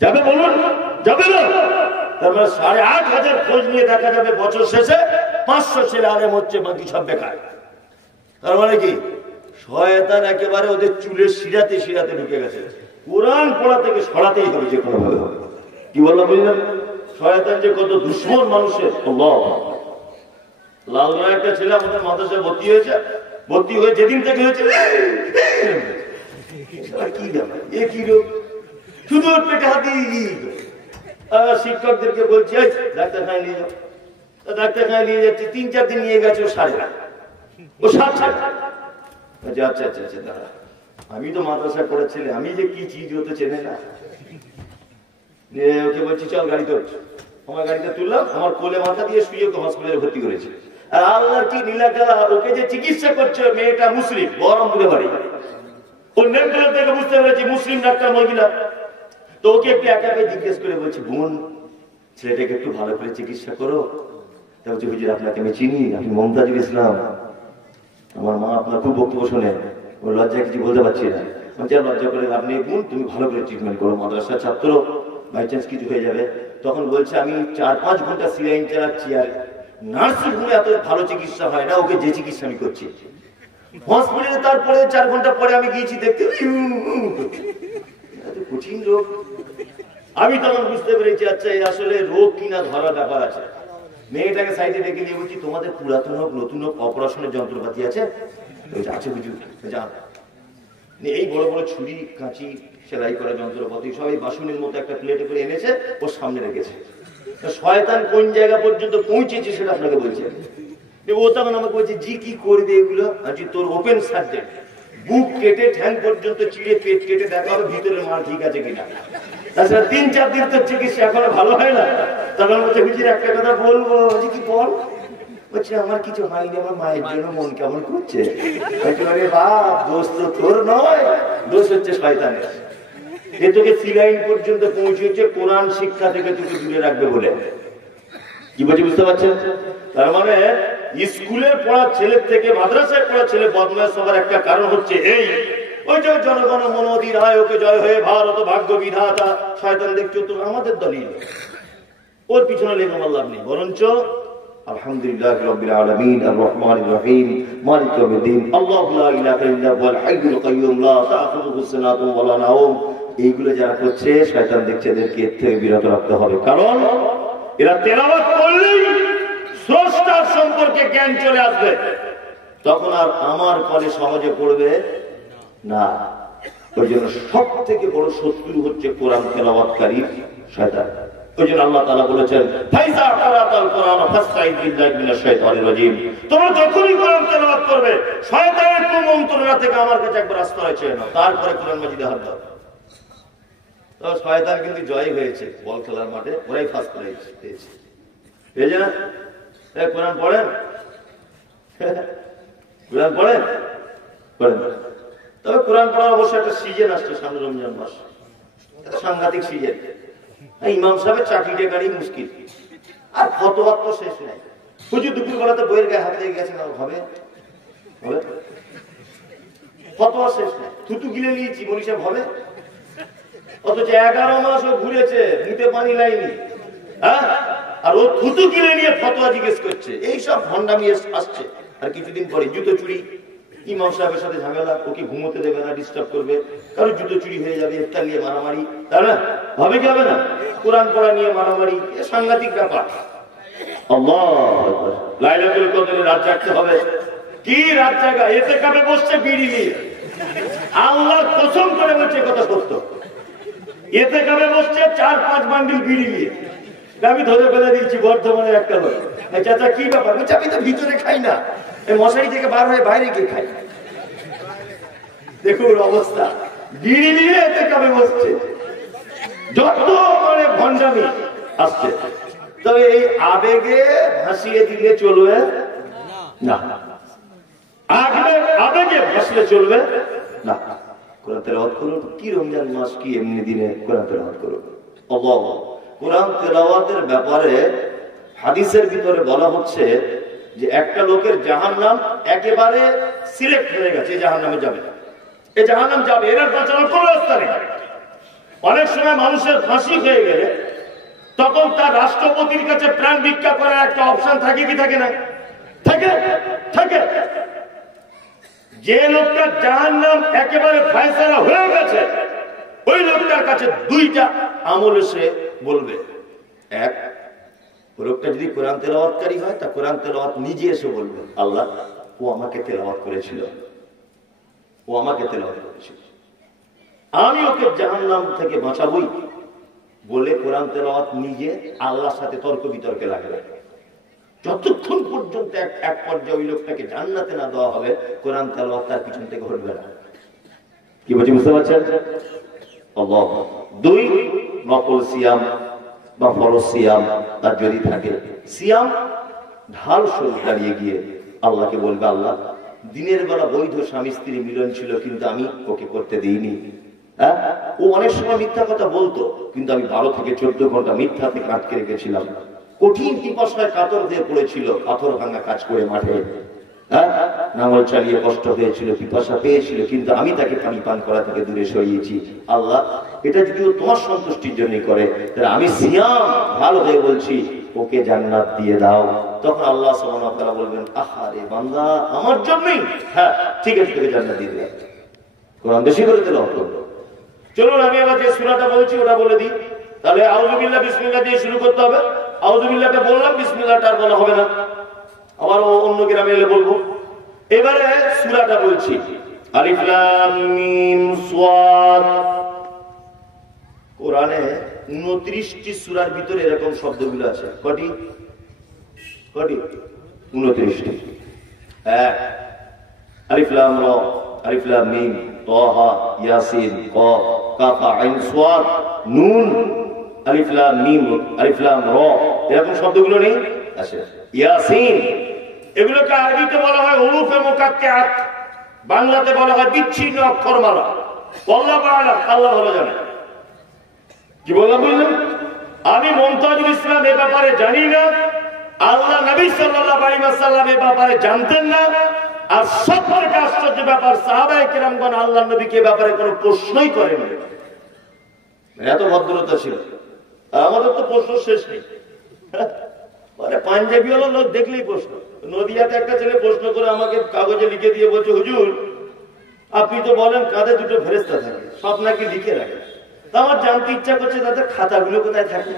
যাবে বলুন? যাবে না? তার মানে 8500 খোঁজ নিয়ে দেখা যাবে বছর শেষে 500 ছেলে আলেম হচ্ছে, বাকি সব বেকার। তার মানে কি? শয়তান একেবারে ওদের চুলের শিরাতে শিরাতে ঢুকে গেছে। কোরআন পড়া থেকে সরাতেই হবে যে কোনো ভাবে। কি বললাম বুঝলেন? শয়তান যে কত দুশ্মন মানুষের। লালগড়া একটা ছেলে আমাদের মাদ্রাসায় ভর্তি হয়েছে, ভর্তি হয়ে যেদিন থেকে হয়েছে কি ব্যাপার, এ কি রোগ, শুধু পেটে হাতি। শিক্ষকদেরকে বলছি ডাক্তারখানায় নিয়ে যাও, ডাক্তারখানায় নিয়ে যাচ্ছি, 3-4 দিন নিয়ে গেছে, ও সারে না, ও আচ্ছা আচ্ছা আচ্ছা আচ্ছা দাদা, আমি তো মাদ্রাসায় পড়েছিলে, আমি যে কি চিজ হতে চেনে না। ওকে বলছি চল গাড়িতে উঠ, আমার গাড়িতে তুললাম, আমার কোলে মাথা দিয়ে শুয়ে ওকে হসপিটালে ভর্তি করেছে। আর আল্লাহর কি নীলাখেলা, ওকে যে চিকিৎসা করছে মেয়েটা মুসলিম, বহরমপুরে বাড়ি। ওর নেমগুলো থেকে বুঝতে পেরেছি মুসলিম ডাক্তার মহিলা। তো ওকে একটু একা একাই জিজ্ঞেস করে বলছি, বোন ছেলেটাকে একটু ভালো করে চিকিৎসা করো। তা বলছি হুজুর আপনাকে আমি চিনি, আপনি মমতাজুল ইসলাম, আমার মা আপনার খুব বক্তব্য শোনে, ওর লজ্জায় কিছু বলতে পারছি না। লজ্জা করে আপনি বোন তুমি ভালো করে ট্রিটমেন্ট করো, মাদ্রাসার ছাত্র, বাই চান্স কিছু হয়ে যাবে। তখন বলছে আমি 4-5 ঘন্টা সিলাইন চালাচ্ছি, আর নার্সিং হোমে এত ভালো চিকিৎসা হয় না, ওকে যে চিকিৎসা আমি করছি। হসপিটালে তারপরে 4 ঘন্টা পরে আমি গিয়েছি দেখতে, কঠিন রোগ। আমি তখন বুঝতে পেরেছি আচ্ছা এই আসলে রোগ কিনা ধরা ব্যাপার আছে। মেয়েটাকে সাইডে রেখে নিয়ে বলছি তোমাদের পুরাতন হোক নতুন হোক অপারেশনের যন্ত্রপাতি আছে? আছে বুঝু যা। এই বড় বড় ছুরি কাঁচি সেলাই করা যন্ত্রপাতি সবাই বাসনের মতো একটা প্লেটে করে এনেছে, ওর সামনে রেখেছে। শয়তান কোন জায়গা পর্যন্ত পৌঁছেছে সেটা আপনাকে বলছে। ও তখন আমাকে বলছে জি কি করবে এগুলো? আজকে তোর ওপেন সার্জেন্ট, বুক কেটে ঠ্যাং পর্যন্ত চিড়ে পেট কেটে দেখা হবে ভিতরে মাল ঠিক আছে কিনা। তাছাড়া 3-4 দিন তো চিকিৎসা এখনো ভালো হয় না। তখন বলছে হুজুর একটা কথা বলবো। কি বল? বলছে আমার কিছু হয়নি, আমার মায়ের জন্য মন কেমন করছে। বাপ দোষ তো তোর নয়, দোষ হচ্ছে শয়তানের। এ তোকে ফিলাইন পর্যন্ত পৌঁছেছে কোরআন শিক্ষা থেকে তোকে দূরে রাখবে বলে। কি বলছি বুঝতে পারছেন? তার মানে স্কুলের পড়া ছেলের থেকে মাদ্রাসায় পড়া ছেলে বদমাশ হবার একটা কারণ হচ্ছে এই, ওই যে জনগণ মনোদির হয় ওকে জয় হয়ে ভারত ভাগ্য বিধাতা। শয়তান দেখছো তো আমাদের দলই, ওর পিছনে লেগে আমার লাভ নেই। বরঞ্চ আলহামদুলিল্লাহ রাব্বিল আলামিন আর রহমানির রহিম মালিক ইয়াউমিদ্দিন আল্লাহু লা ইলাহা ইল্লা হুয়াল হাইয়ুল কাইয়্যুম লা তাখুযুহু সিনাতুন ওয়া লা নাওম। এইগুলো যারা করছে শয়তান দেখছে এদেরকে এর থেকে বিরত রাখতে হবে। কারণ এরা তেলাওয়াত করলেই স্রষ্টার সম্পর্কে জ্ঞান চলে আসবে, তখন আর আমার ফলে সহজে পড়বে না। ওই জন্য সব থেকে বড় শত্রু হচ্ছে কোরআন তেলাওয়াতকারী শয়তান। ওই জন্য আল্লাহ তাআলা বলেছেন ফাইজা কারাতাল কোরআন ফাসতাইদ বিল্লাহি মিনাশ শাইতানির রাজিম। তোমরা যখনই কোরআন তেলাওয়াত করবে শয়তানের কুমন্ত্রণা থেকে আমার কাছে একবার আশ্রয় চেয়ে নাও, তারপরে কোরআন মাজিদে হাত দাও। তো শয়তান কিন্তু জয় হয়েছে বল খেলার মাঠে, ওরাই ফার্স্ট প্রাইজ পেয়েছে। পেয়েছে না? কোরআন পড়েন, কোরআন পড়েন, পড়েন। তবে কোরআন পড়ার অবশ্যই একটা সিজন আসছে সামনে, রমজান মাস, সাংঘাতিক সিজন। ইমাম সাহেবের চাকরিটা গাড়ি মুশকিল, আর ফতোয়া তো শেষ নাই। হুজুর দুপুর বেলাতে বইয়ের গায়ে হাত লেগে গেছে না, হবে ফতোয়া শেষ নাই। থুতু গিলে নিয়েছি বলি সব হবে, অথচ 11 মাস ও ঘুরেছে মুখে পানি লাইনি, হ্যাঁ, আর ও থুতু গিলে নিয়ে ফতোয়া জিজ্ঞেস করছে। এইসব ভণ্ডামি আসছে। আর কিছুদিন পরে জুতো চুরি, ইমাম সাহেবের সাথে ঝামেলা, ওকে ঘুমোতে দেবে না, ডিস্টার্ব করবে, কারো জুতো চুরি হয়ে যাবে, ইফতার নিয়ে মারামারি, তাই না? হবে কি হবে না? কোরআন পড়া নিয়ে মারামারি, এ সাংঘাতিক ব্যাপার। আল্লাহু আকবার। লাইলাতুল কদরে রাত জাগতে হবে। কি রাত জাগা? এতে কাবে বসছে বিড়ি নিয়ে, আল্লাহর কসম করে বলছে কথা সত্য। এতে কাবে বসছে 4-5 বান্ডিল বিড়ি নিয়ে। আমি ধরে ফেলে দিয়েছি বর্ধমানে একটা লোক। চাচা কি ব্যাপার? বলছে আমি তো ভিতরে খাই না, মশারি থেকে বার হয়ে বাইরে গিয়ে খাই। দেখুন অবস্থা, বিড়ি নিয়ে এতে কাবে বসছে, যত মানে ভণ্ডামি আসছে। তবে এই আবেগে ভাসিয়ে দিলে চলবে না, আবেগে ভাসলে চলবে না। কোরআন তেলাওয়াত করুন। কি রমজান মাস, কি এমনি দিনে কোরআন তেলাওয়াত করুন। আল্লাহ, কোরআন তেলাওয়াতের ব্যাপারে হাদিসের ভিতরে বলা হচ্ছে যে একটা লোকের জাহান্নাম একেবারে সিলেক্ট হয়ে গেছে, জাহান্নামে যাবে, এই জাহান্নাম যাবে, এর বাঁচানোর কোনো রাস্তা নেই। অনেক সময় মানুষের ফাঁসি হয়ে গেলে তখন তার রাষ্ট্রপতির কাছে প্রাণ ভিক্ষা করার একটা অপশন থাকে কি থাকে না? থাকে, থাকে। যে লোকটা জাহান্নাম একেবারে ফয়সালা হয়ে গেছে, ওই লোকটার কাছে 2টা আমল সে বলবে। এক, লোকটা যদি কোরআন তেলাওয়াতকারী হয়, তা কোরআন তেলাওয়াত নিজে এসে বলবে আল্লাহ ও আমাকে তেলাওয়াত করেছিল, ও আমাকে তেলাওয়াত করেছিল, আমি ওকে জাহান্নাম থেকে বাঁচাবই বলে কোরআন তেলাওয়াত নিজে আল্লাহর সাথে তর্ক বিতর্কে লাগবে। যতক্ষণ পর্যন্ত এক পর্যায়ে ওই লোকটাকে জান্নাতে না দেওয়া হবে, কোরআন তেলাওয়াত তার পিছন থেকে ঘটবে না। কি বলছি বুঝতে পারছেন? আল্লাহ। 2, নফল সিয়াম বা ফরজ সিয়াম তার যদি থাকে, সিয়াম ঢাল স্বরূপ দাঁড়িয়ে গিয়ে আল্লাহকে বলবে আল্লাহ দিনের বেলা বৈধ স্বামী স্ত্রী মিলন ছিল, কিন্তু আমি ওকে করতে দিইনি। হ্যাঁ, ও অনেক সময় মিথ্যা কথা বলতো, কিন্তু আমি 12 থেকে 14 ঘন্টা মিথ্যা থেকে আটকে রেখেছিলাম। কঠিন পিপাসায় কাতর হয়ে পড়েছিল, পাথর ভাঙা কাজ করে মাঠে, হ্যাঁ, নাঙল চালিয়ে কষ্ট হয়েছিল, পিপাসা পেয়েছিল, কিন্তু আমি তাকে পানি পান করা থেকে দূরে সরিয়েছি। আল্লাহ এটা যদি ও তোমার সন্তুষ্টির জন্য করে, তাহলে আমি সিয়াম ভালো হয়ে বলছি ওকে জান্নাত দিয়ে দাও। তখন আল্লাহ সুবহানাহু ওয়া তাআলা বলবেন আহারে বান্দা আমার জন্যই, হ্যাঁ ঠিক আছে তোকে জান্নাত দিয়ে দিলাম। কোরআন বেশি করে তেলাওয়াত করো। চলুন আমি আবার যে সূরাটা বলছি ওটা বলে দিই। তাহলে আউযু বিল্লাহ বিসমিল্লাহ দিয়ে শুরু করতে হবে। আউযু বিল্লাহটা বললাম, বিসমিল্লাহটা আর বলা হবে না, আবার অন্য গ্রামে এলে বলবো। এবারে সূরাটা বলছি, আলিফ লাম মিম সাদ। কোরআনে 29টি সূরার ভিতরে এরকম শব্দগুলো আছে। কটি? 29টি। এক, আলিফ লাম রা, আলিফ লাম মিম, তাহা, ইয়াসিন, কাফ, কাফ আইন সাদ, নুন, আলিফ লাম মিম, আলিফ লাম রা, এরকম শব্দগুলো নেই আছে। ইয়াসিন, এগুলোকে আরবিতে বলা হয় হুরুফে মুকাত্তাআত, বাংলাতে বলা হয় বিচ্ছিন্ন অক্ষরমালা। আল্লাহু আ'লাম, আল্লাহ ভালো জানে। কি বললাম বুঝলেন? আমি মুমতাজুল ইসলাম এ ব্যাপারে জানি না, আল্লাহ নবী সাল্লাল্লাহু আলাইহি ওয়াসাল্লাম এ ব্যাপারে জানতেন না। আর সবথেকে আশ্চর্য ব্যাপার, সাহাবায়ে কেরামগণ আল্লাহর নবীকে এ ব্যাপারে কোনো প্রশ্নই করেননি। এত ভদ্রতা ছিল। আর আমাদের তো প্রশ্ন শেষ নেই। মানে পাঞ্জাবি হলো লোক দেখলেই প্রশ্ন। নদিয়াতে একটা ছেলে প্রশ্ন করে আমাকে কাগজে লিখে দিয়ে বলছে, হুজুর আপনি তো বলেন কাঁধে দুটো ফেরেশতা থাকে, সব নাকি লিখে রাখে। তা আমার জানতে ইচ্ছা করছে তাদের খাতাগুলো কোথায় থাকে।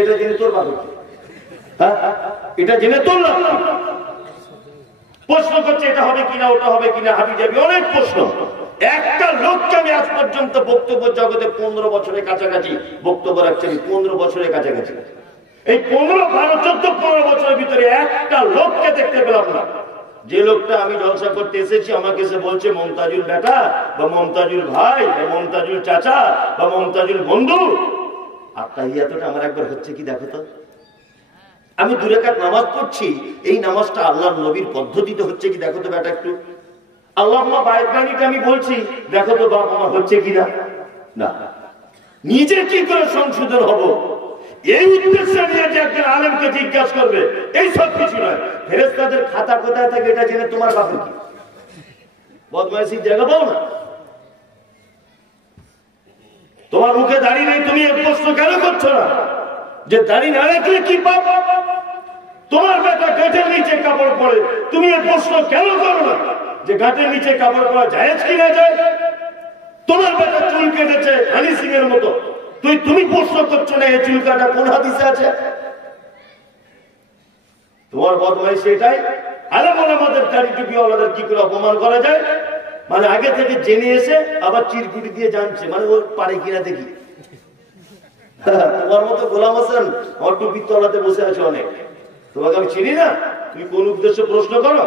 এটা জেনে তোর বাবা, হ্যাঁ এটা জেনে তোর প্রশ্ন করছে, এটা হবে কিনা, ওটা হবে কিনা, হাবি যাবি, অনেক প্রশ্ন। একটা লোককে আমি আজ পর্যন্ত বক্তব্য জগতে 15 বছরের কাছাকাছি বক্তব্য রাখছি, আমি 15 বছরের কাছাকাছি। এই 15, 12, 14, 15 বছরের ভিতরে একটা লোককে দেখতে পেলাম না যে লোকটা আমি জলসা করতে এসেছি আমাকে এসে বলছে মমতাজুল বেটা বা মমতাজুল ভাই বা মমতাজুল চাচা বা মমতাজুল বন্ধু। আর তাহিয়াতটা আমার একবার হচ্ছে কি দেখো তো। আমি 2 রাকাত নামাজ পড়ছি, এই নামাজটা আল্লাহর নবীর পদ্ধতিতে হচ্ছে কি দেখো তো বেটা একটু। আল্লাহুম্মা বারিকটা আমি বলছি, দেখো তো বাপ আমার হচ্ছে কিনা। না, নিজে কি করে সংশোধন হব এই উদ্দেশ্যে নিয়ে যে একজন আলেমকে জিজ্ঞাসা করবে, এই সব কিছু নয়। ফেরেশতাদের খাতা কোথায় থাকে এটা জেনে তোমার বাপের কি বদমাইশির জায়গা পাও না? তোমার মুখে দাড়ি নেই, তুমি এই প্রশ্ন কেন করছো না যে দাড়ি না রাখলে কি পাপ? তোমার বেটা গাঁটের নিচে কাপড় পরে, তুমি এই প্রশ্ন কেন করো না যে গাঁটের নিচে কাপড় পরা জায়েজ কি না যায়? তোমার বেটা চুল কেটেছে হানি সিং এর মতো, তুমি প্রশ্ন করছো না এই চুল কাটা কোন হাদিসে আছে? তোমার বদমাইশি এটাই। আলেম ওলামাদের দাড়ি টুপি ওলাদের কি করে অপমান করা যায়, মানে আগে থেকে জেনে এসে আবার চিরকুটি দিয়ে জানছে, মানে ও পারে কিনা দেখি। তোমার মতো গোলাম হাসান আমার টুপির তলাতে বসে আছে অনেক, তোমাকে আমি চিনি না, তুমি কোন উদ্দেশ্যে প্রশ্ন করো?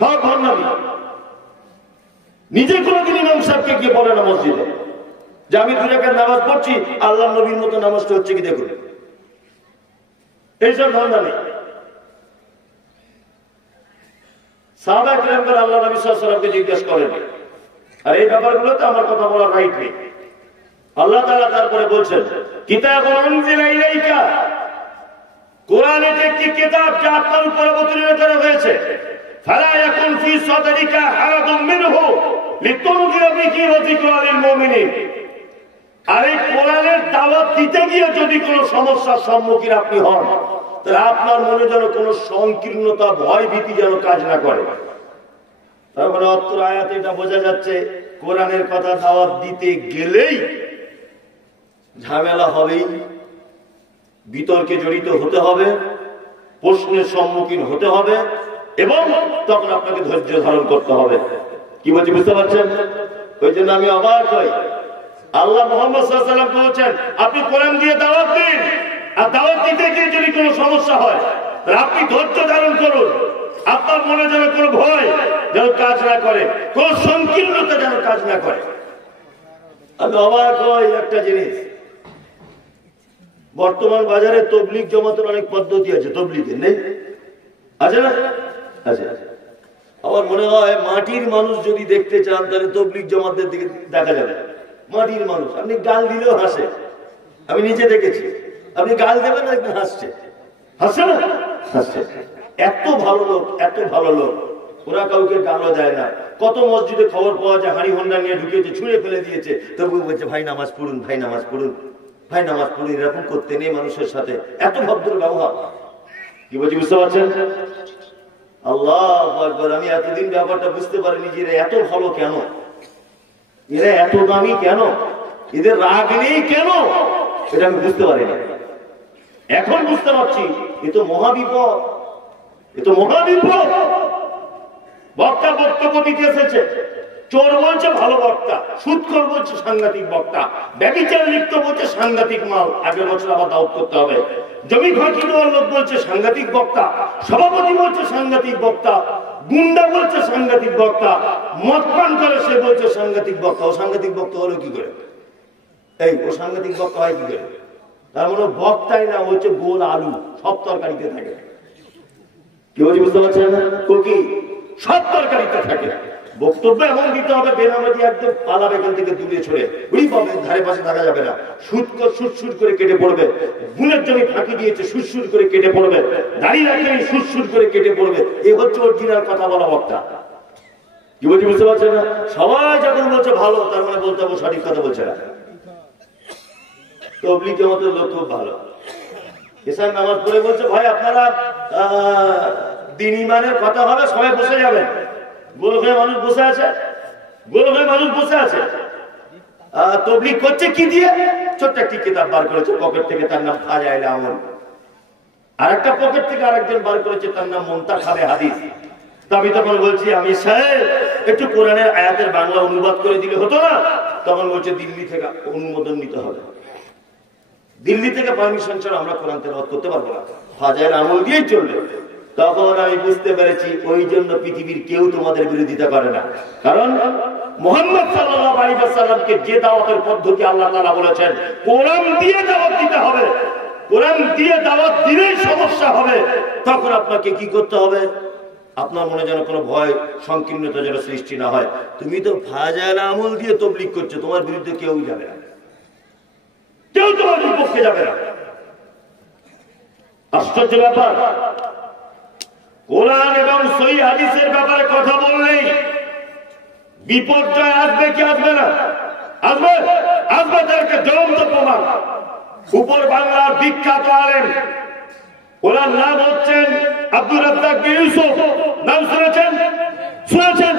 সব ভণ্ডামি। নিজে কোনদিন ইমাম সাহেবকে গিয়ে বলে না মসজিদে যে আমি 2 রাকাত নামাজ পড়ছি, আল্লাহ নবীর মতো নামাজটা হচ্ছে কি দেখুন। এইসব ভণ্ডামি। সাহাবায়ে কেরামগণ আল্লাহ নবী সাল্লাল্লাহু আলাইহি ওয়াসাল্লামকে জিজ্ঞাসা করেন, আর এই ব্যাপারগুলোতে আমার কথা বলার রাইট নেই। আল্লাহ তাআলা তারপরে বলছেন, কিতাবুন উনজিলা ইলাইকা, কোরআন একটি কিতাব যা আপনার উপর অবতীর্ণ করা হয়েছে। ফালা ইয়াকুন ফি সাদরিকা হারাদুম মিনহু লিতুনজিরা বিহি ওয়া যিকরা লিল মুমিনিন। আর এই কোরআনের দাওয়াত দিতে গিয়ে যদি কোনো সমস্যার সম্মুখীন আপনি হন, তাহলে আপনার মনে যেন কোনো সংকীর্ণতা, ভয় ভীতি যেন কাজ না করে। তার মানে অত্র আয়াতে এটা বোঝা যাচ্ছে কোরআনের কথা দাওয়াত দিতে গেলেই ঝামেলা হবেই, বিতর্কে জড়িত হতে হবে, প্রশ্নের সম্মুখীন হতে হবে, এবং তখন আপনাকে ধৈর্য ধারণ করতে হবে। কি বলছি বুঝতে পারছেন? ওই জন্য আমি অবাক হই, আল্লাহ মুহাম্মদ সাল্লাল্লাহু আলাইহি ওয়াসাল্লাম বলেছেন আপনি কোরআন দিয়ে দাওয়াত দিন, আর দাওয়াত দিতে গিয়ে যদি কোনো সমস্যা হয় তাহলে আপনি ধৈর্য ধারণ করুন। আপনার মনে যেন কোনো ভয় যেন কাজ না করে, কোন সংকীর্ণতা যেন কাজ না করে। আমি অবাক হই একটা জিনিস, বর্তমান বাজারে তবলিগ জমাতের অনেক পদ্ধতি আছে, তবলিগের নেই আছে না? আছে। আমার মনে হয় মাটির মানুষ যদি দেখতে চান তাহলে তবলিগ জমাতের দিকে দেখা যাবে। মাটির মানুষ, আপনি গাল দিলেও হাসে, আমি নিজে দেখেছি। আপনি গাল দেবেন না, একদম হাসছে, হাসছে না? হাসছে। এত ভালো লোক, এত ভালো লোক, ওরা কাউকে গালও দেয় না। কত মসজিদে খবর পাওয়া যায় হাড়ি হোন্ডা নিয়ে ঢুকিয়েছে, ছুঁড়ে ফেলে দিয়েছে, তবু বলছে ভাই নামাজ পড়ুন, ভাই নামাজ পড়ুন, ভাই নামাজ পড়ুন। এরকম করতে নেই মানুষের সাথে, এত ভদ্র ব্যবহার। কি বলছি বুঝতে পারছেন? আল্লাহু আকবার। আমি এতদিন ব্যাপারটা বুঝতে পারিনি যে এত ভালো কেন, এরা এত দামি কেন, এদের রাগ নেই কেন, এটা আমি বুঝতে পারিনি। এখন বুঝতে পারছি এ তো মহাবিপদ, এ তো মহাবিপদ। বক্তা বক্তব্য দিতে এসেছে, চোর বলছে ভালো বক্তা, সুদখোর বলছে সাংঘাতিক বক্তা, ব্যভিচার লিপ্ত বলছে সাংঘাতিক মাল, আগের বছর আবার দাওয়াত করতে হবে। জমি ফাঁকি দেওয়ার লোক বলছে সাংঘাতিক বক্তা, সভাপতি বলছে সাংঘাতিক বক্তা, গুন্ডা বলছে সাংঘাতিক বক্তা, মদ পান করে সে বলছে সাংঘাতিক বক্তা। ও সাংঘাতিক বক্তা হলো কি করে? এই ও সাংঘাতিক বক্তা হয় কি করে? তার মানে বক্তাই না, হচ্ছে গোল আলু, সব তরকারিতে থাকে। কি বলছি বুঝতে পারছেন না? কি সব তরকারিতে থাকে। বক্তব্য এমন দিতে হবে বেনামাজি একদম পালাবে এখান থেকে দূরে ছড়ে, ওই পাবে ধারে পাশে থাকা যাবে না। সুর করে কেটে পড়বে, গুণের জমি ফাঁকি দিয়েছে সুর করে কেটে পড়বে, দাঁড়িয়ে রাখেনি সুর করে কেটে পড়বে। এই হচ্ছে অরিজিনাল কথা বলা বক্তা। কি বলছি বুঝতে পারছেন না? সবাই যখন বলছে ভালো, তার মানে বলতে হবে সঠিক কথা বলছে না। তবলিগের মতো লোক খুব ভালো, এসার নামাজ পড়ে বলছে ভাই আপনারা দিন ইমানের কথা হবে, সবাই বসে যাবেন। গোল হয়ে মানুষ বসে আছে, গোল হয়ে মানুষ বসে আছে। তবলিগ করছে কি দিয়ে? ছোট্ট একটি কিতাব বার করেছে পকেট থেকে, তার নাম ফাজাইল আমল। আর একটা পকেট থেকে আরেকজন বার করেছে, তার নাম মুনতাখাবে হাদিস। আমি তখন বলছি আমি সাহেব একটু কোরআনের আয়াতের বাংলা অনুবাদ করে দিলে হতো না? তখন বলছে দিল্লি থেকে অনুমোদন নিতে হবে, দিল্লি থেকে পারমিশন ছাড়া আমরা কোরআন তেলাওয়াত করতে পারবো না, ফাজাইল আমল দিয়েই চলবে। তখন আমি বুঝতে পেরেছি ওই জন্য পৃথিবীর কেউ তোমাদের বিরোধিতা করে না, কারণ মুহাম্মদ সাল্লাল্লাহু আলাইহি ওয়াসাল্লামকে যে দাওয়াতের পদ্ধতি আল্লাহ তাআলা বলেছেন কোরআন দিয়ে দাওয়াত দিতে হবে, কোরআন দিয়ে দাওয়াত দিলেই সমস্যা হবে। তখন আপনাকে কি করতে হবে? আপনার মনে যেন কোনো ভয় সংকীর্ণতা যেন সৃষ্টি না হয়। তুমি তো ফাজাইল আমল দিয়ে তাবলীগ করছো, তোমার বিরুদ্ধে কেউ যাবে না, কেউ তোমার বিপক্ষে যাবে না। আশ্চর্য ব্যাপার, কোরআন এবং সহিহ হাদিসের ব্যাপারে কথা বললেই বিপর্যয় আসবে কি আসবে না? আসবে, আসবে। তাদেরকে জ্বলন্ত প্রমাণ। উপর বাংলার বিখ্যাত আলেম, ওনার নাম হচ্ছেন আব্দুর রাজ্জাক বিন ইউসুফ। নাম শুনেছেন? শুনেছেন?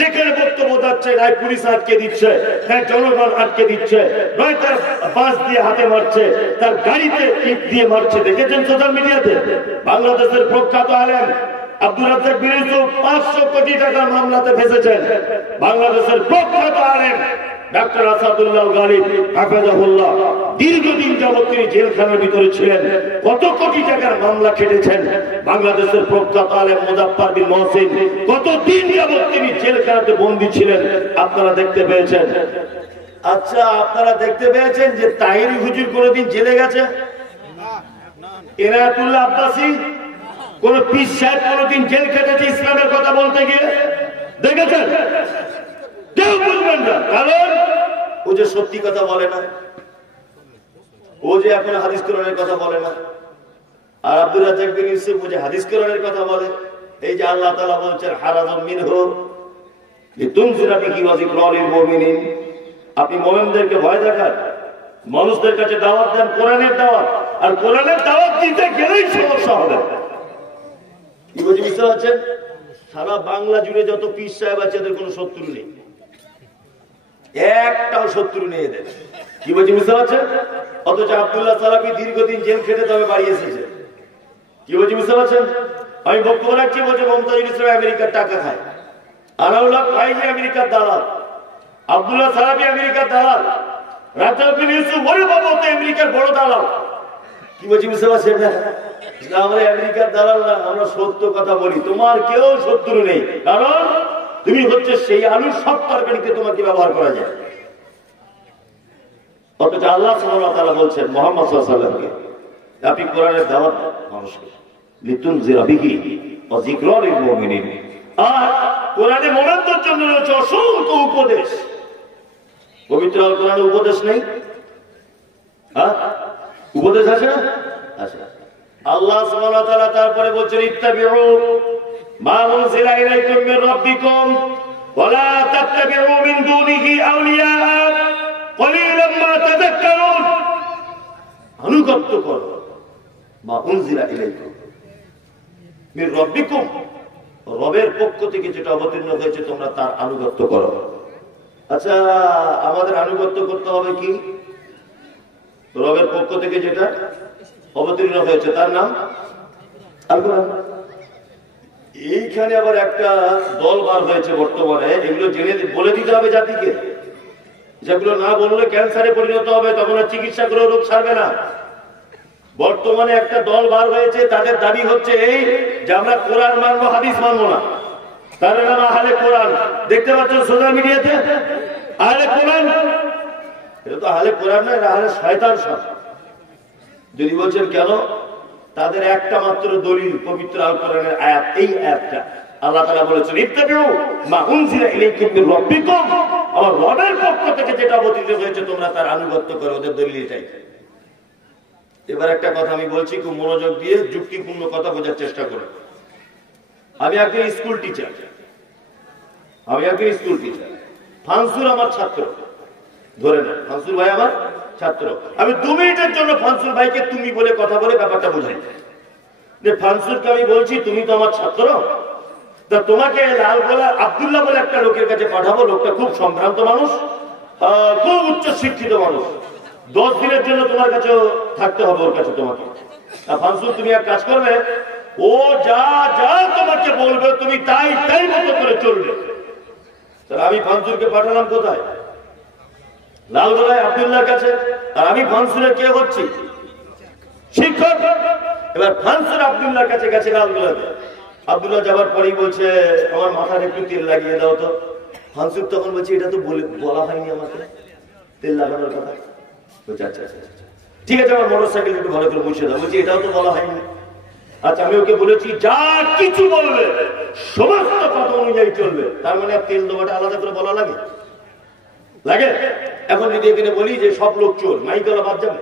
যেখানে বক্তব্য যাচ্ছে নয় পুলিশ আটকে দিচ্ছে, নয় জনগণ আটকে দিচ্ছে, নয় তার বাস দিয়ে হাতে মারছে, তার গাড়িতে ইট দিয়ে মারছে। দেখেছেন সোশ্যাল মিডিয়াতে? বাংলাদেশের প্রখ্যাত আলেম আব্দুর রাজ্জাক বিন ইউসুফ 500 কোটি টাকার মামলাতে ফেসেছেন। বাংলাদেশের প্রখ্যাত আলেম ডাক্তার আসাদুল্লাহ গালিব হাফেজাহুল্লাহ দীর্ঘদিন যাবত তিনি জেলখানার ভিতরে ছিলেন, কত কোটি টাকার মামলা খেটেছেন। বাংলাদেশের প্রখ্যাত আলেম মুজাফফর বিন মহসিন কতদিন যাবত তিনি জেলখানাতে বন্দী ছিলেন, আপনারা দেখতে পেয়েছেন। আচ্ছা, আপনারা দেখতে পেয়েছেন যে তাহিরি হুজুর কোনদিন জেলে গেছে? এনায়েতুল্লাহ আব্বাসী, কোন পীর সাহেব কোনদিন জেল খেটেছে ইসলামের কথা বলতে গিয়ে? দেখেছেন? কেউ বুঝবেন না, কারণ ও যে সত্যি কথা বলে না, ও যে এখন হাদিস কোরআনের কথা বলে না। আর আব্দুর রাজ্জাক বিন ইউসুফ ও যে হাদিস কোরআনের কথা বলে। এই যে আল্লাহ তাআলা বলছেন হারাজাম মিনহু লিতুনজিরা বিহি ওয়া যিকরা লিল মুমিনিন, আপনি মুমিনদেরকে ভয় দেখান, মানুষদের কাছে দাওয়াত দেন কোরআনের দাওয়াত, আর কোরআনের দাওয়াত দিতে গেলেই সমস্যা হবে। কি বুঝি বুঝতে পারছেন? সারা বাংলা জুড়ে যত পীর সাহেব আছে এদের কোনো শত্রু নেই, একটাও শত্রু নেই এদের। কি বলছি বুঝতে পারছেন? অথচ আব্দুল্লাহ সালাফি দীর্ঘদিন জেল খেটে তবে বাড়ি এসেছে। কি বলছি বুঝতে পারছেন? আমি বক্তব্য রাখছি, বলছে মমতাজুল ইসলাম আমেরিকার টাকা খায়, আনাউল্লাহ ফাইজি আমেরিকার দালাল, আব্দুল্লাহ সালাফি আমেরিকার দালাল, রাজ্জাক বিন ইউসুফ ওরে বাবা তো আমেরিকার বড় দালাল। কি বলছি বুঝতে পারছেন না? আমরা আমেরিকার দালাল না, আমরা সত্য কথা বলি। তোমার কেউ শত্রু নেই, কারণ তুমি হচ্ছে সেই আলুর সব তরকারিতে তোমাকে ব্যবহার করা যায়। অথচ আল্লাহ সুবহানাহু ওয়া তাআলা বলছেন মুহাম্মদ সাল্লাল্লাহু আলাইহি ওয়াসাল্লামকে আপনি কোরআনের দাওয়াত দেন মানুষকে, লিতুনজিরা বিহি ওয়া যিকরা লিল মুমিনিন। আর কোরআনে মুমিনদের জন্য রয়েছে অসংখ্য উপদেশ। পবিত্র আল কোরআনে উপদেশ নেই? হ্যাঁ, উপদেশ আছে না? আছে। আল্লাহ সুবহানাহু ওয়া তাআলা তারপরে বলছেন ইত্তাবিউ মা উনজিলা ইলাইকুম মির রাব্বিকুম ওয়া লা তাত্তাবিউ মিন দুনিহি আউলিয়া কলিলাম মা তাযাক্কারুন। আনুগত্য করো মা উনজিলা ইলাইকুম মির রাব্বিকুম, রবের পক্ষ থেকে যেটা অবতীর্ণ হয়েছে তোমরা তার আনুগত্য করো। আচ্ছা, আমাদের আনুগত্য করতে হবে কি? রবের পক্ষ থেকে যেটা অবতীর্ণ হয়েছে তার নাম আল কোরআন। এইখানে আবার একটা দল বার হয়েছে বর্তমানে, এগুলো জেনে বলে দিতে হবে জাতিকে, যেগুলো না বললে ক্যান্সারে পরিণত হবে, তখন আর চিকিৎসা করে রোগ ছাড়বে না। বর্তমানে একটা দল বার হয়েছে, তাদের দাবি হচ্ছে এই যে আমরা কোরআন মানবো, হাদিস মানবো না। তার নাম আহলে কোরআন। দেখতে পাচ্ছ সোশ্যাল মিডিয়াতে আহলে কোরআন। এটা তো আহলে কোরআন না, এটা আহলে শয়তান সব। যদি বলছেন কেন, তাদের একটা মাত্র দলিল পবিত্র আল কোরআনের আয়াত, এই আয়াতটা আল্লাহ তাআলা বলেছেন ইত্তাবিউ মা উনজিলা ইলাইকুম মির রাব্বিকুম, আমার রবের পক্ষ থেকে যেটা অবতীর্ণ হয়েছে তোমরা তার আনুগত্য করো। ওদের দলিল এটাই। এবার একটা কথা আমি বলছি, খুব মনোযোগ দিয়ে যুক্তিপূর্ণ কথা বোঝার চেষ্টা করো। আমি একজন স্কুল টিচার, ফানসুর আমার ছাত্র, ধরে না ফানসুর ভাই আমার ছাত্র। আমি 2 মিনিটের জন্য ফানসুর ভাইকে তুমি বলে কথা বলে ব্যাপারটা বোঝাই যে ফানসুরকে আমি বলছি তুমি তো আমার ছাত্র, তা তোমাকে লালগোলা আব্দুল্লাহ বলে একটা লোকের কাছে পাঠাবো। লোকটা খুব সম্ভ্রান্ত মানুষ, খুব উচ্চ শিক্ষিত মানুষ। 10 দিনের জন্য তোমার কাছে থাকতে হবে ওর কাছে তোমাকে। ফানসুর, তুমি এক কাজ করবে, ও যা যা তোমাকে বলবে তুমি তাই তাই মতো করে চলবে। আমি ফানসুরকে পাঠালাম কোথায়? লালগোলায় আব্দুল্লাহর কাছে। আর আমি ফানসুরের কে হচ্ছি? শিক্ষক। এবার ফানসুর আব্দুল্লাহর কাছে গেছে লালগোলাতে। আব্দুল্লাহ যাবার পরেই বলছে আমার মাথার একটু তেল লাগিয়ে দাও তো। ফানসুর তখন বলছে এটা তো বলা হয়নি আমাকে তেল লাগানোর কথা। বলছে আচ্ছা আচ্ছা ঠিক আছে, আমার মোটর সাইকেল একটু ভালো করে মুছে দাও। বলছি এটাও তো বলা হয়নি। আচ্ছা, আমি ওকে বলেছি যা কিছু বলবে সমস্ত কথা অনুযায়ী চলবে। তার মানে তেল দেওয়াটা আলাদা করে বলা লাগে? এখন যদি এখানে বলি যে সব লোক চোর, মাইকলা বাদ যাবে?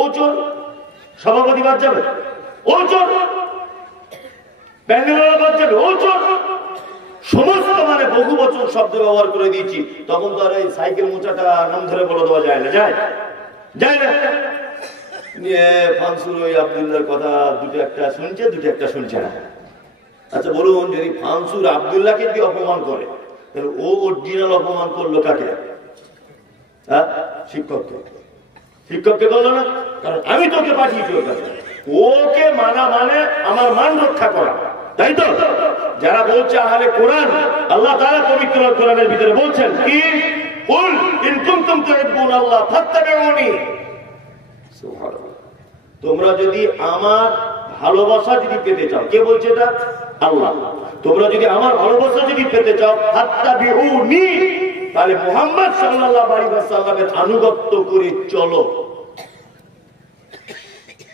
ও চোর। সভাপতি বাদ যাবে? ও চোর। প্যান্ডেলওয়ালা বাদ যাবে? ও চোর। সমস্ত মানে বহু বচন শব্দ ব্যবহার করে দিয়েছি, তখন তো আর এই সাইকেল মোচাটা নাম ধরে বলে দেওয়া যায় না। যায় না। ফানসুর ওই আব্দুল্লাহর কথা দুটো একটা শুনছে, দুটো একটা শুনছে না। আচ্ছা বলুন, যদি ফানসুর আব্দুল্লাহকে যদি অপমান করে, তাহলে ও অরিজিনাল অপমান করলো কাকে? শিক্ষককে বললো না? কারণ আমি তোকে পাঠিয়েছি ওর কাছে। ওকে মানা মানে আমার মান রক্ষা করা, তাই তো? যারা বলছে আহলে কোরআন, আল্লাহ তাআলা পবিত্র কোরআনের ভিতরে বলছেন কি, কুল ইন কুনতুম তুহিব্বুনাল্লাহ ফাত্তাবিউনি। সুবহানাল্লাহ। তোমরা যদি আমার ভালোবাসা যদি পেতে চাও, কে বলছে এটা? আল্লাহ। তোমরা যদি আমার ভালোবাসা যদি পেতে চাও ফাত্তাবিউনি, তাহলে মুহাম্মদ সাল্লাল্লাহু আলাইহি ওয়াসাল্লামের আনুগত্য করে চলো।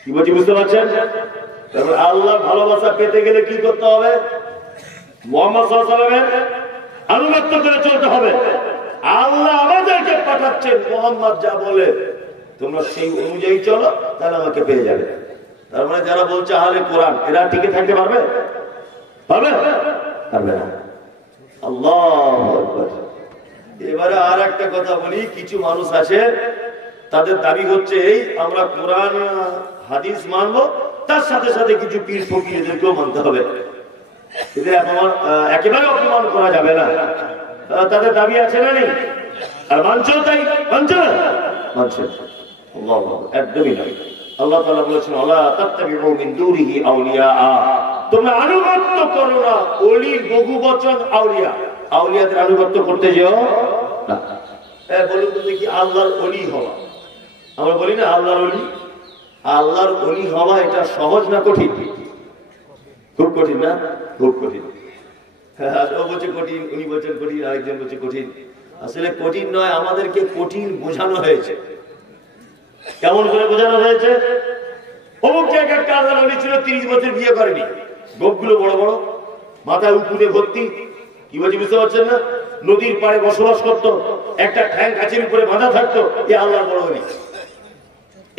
কি বলছি বুঝতে পারছেন? তারপর আল্লাহর ভালোবাসা পেতে গেলে কি করতে হবে? মুহাম্মদ সাল্লাল্লাহু আলাইহি ওয়াসাল্লামের আনুগত্য করে চলতে হবে। আল্লাহ আমাদেরকে পাঠাচ্ছেন, মুহাম্মদ যা বলে তোমরা সেই অনুযায়ী চলো, তাহলে আমাকে পেয়ে যাবে। তার মানে যারা বলছে আহলে কোরআন, এরা টিকে থাকতে পারবে? পারবে না। আল্লাহু আকবার। এবারে আর একটা কথা বলি, কিছু মানুষ আছে তাদের দাবি হচ্ছে এই আমরা কোরআন হাদিস মানবো, তার সাথে সাথে কিছু পীর ফকিরদেরকেও মানতে হবে। এদের একেবারে অপমান করা যাবে না। তাদের দাবি আছে না নেই? আর মানছো? তাই মানছো না? মানছে একদমই নয়। আল্লাহ তাআলা বলেছেন আলা তাত্তাবিউ মিন দুনিহি আউলিয়া, তোমরা আনুগত্য করো না ওলি বহু বচন আউলিয়া। আউলিয়াদের আনুগত্য করতে যেও না। বলুন তো দেখি, আল্লাহর ওলি হওয়া, আমরা বলি না আল্লাহর ওলি, আল্লাহর ওলি হওয়া এটা সহজ না কঠিন? খুব কঠিন না? খুব কঠিন। ও বলছে কঠিন, উনি বলছেন কঠিন, আরেকজন বলছে কঠিন। আসলে কঠিন নয়, আমাদেরকে কঠিন বোঝানো হয়েছে। কেমন করে বোঝানো হয়েছে? অমুক জায়গায় একটা আল্লাহর ওলি ছিল, 30 বছর বিয়ে করেনি, গোপগুলো বড় বড়, মাথায় উকুনে ভর্তি। কি বলছি বুঝতে পারছেন না? নদীর পাড়ে বসবাস করতো, একটা ঠ্যাং গাছের উপরে বাঁধা থাকতো, এ আল্লাহর বড় ওলি।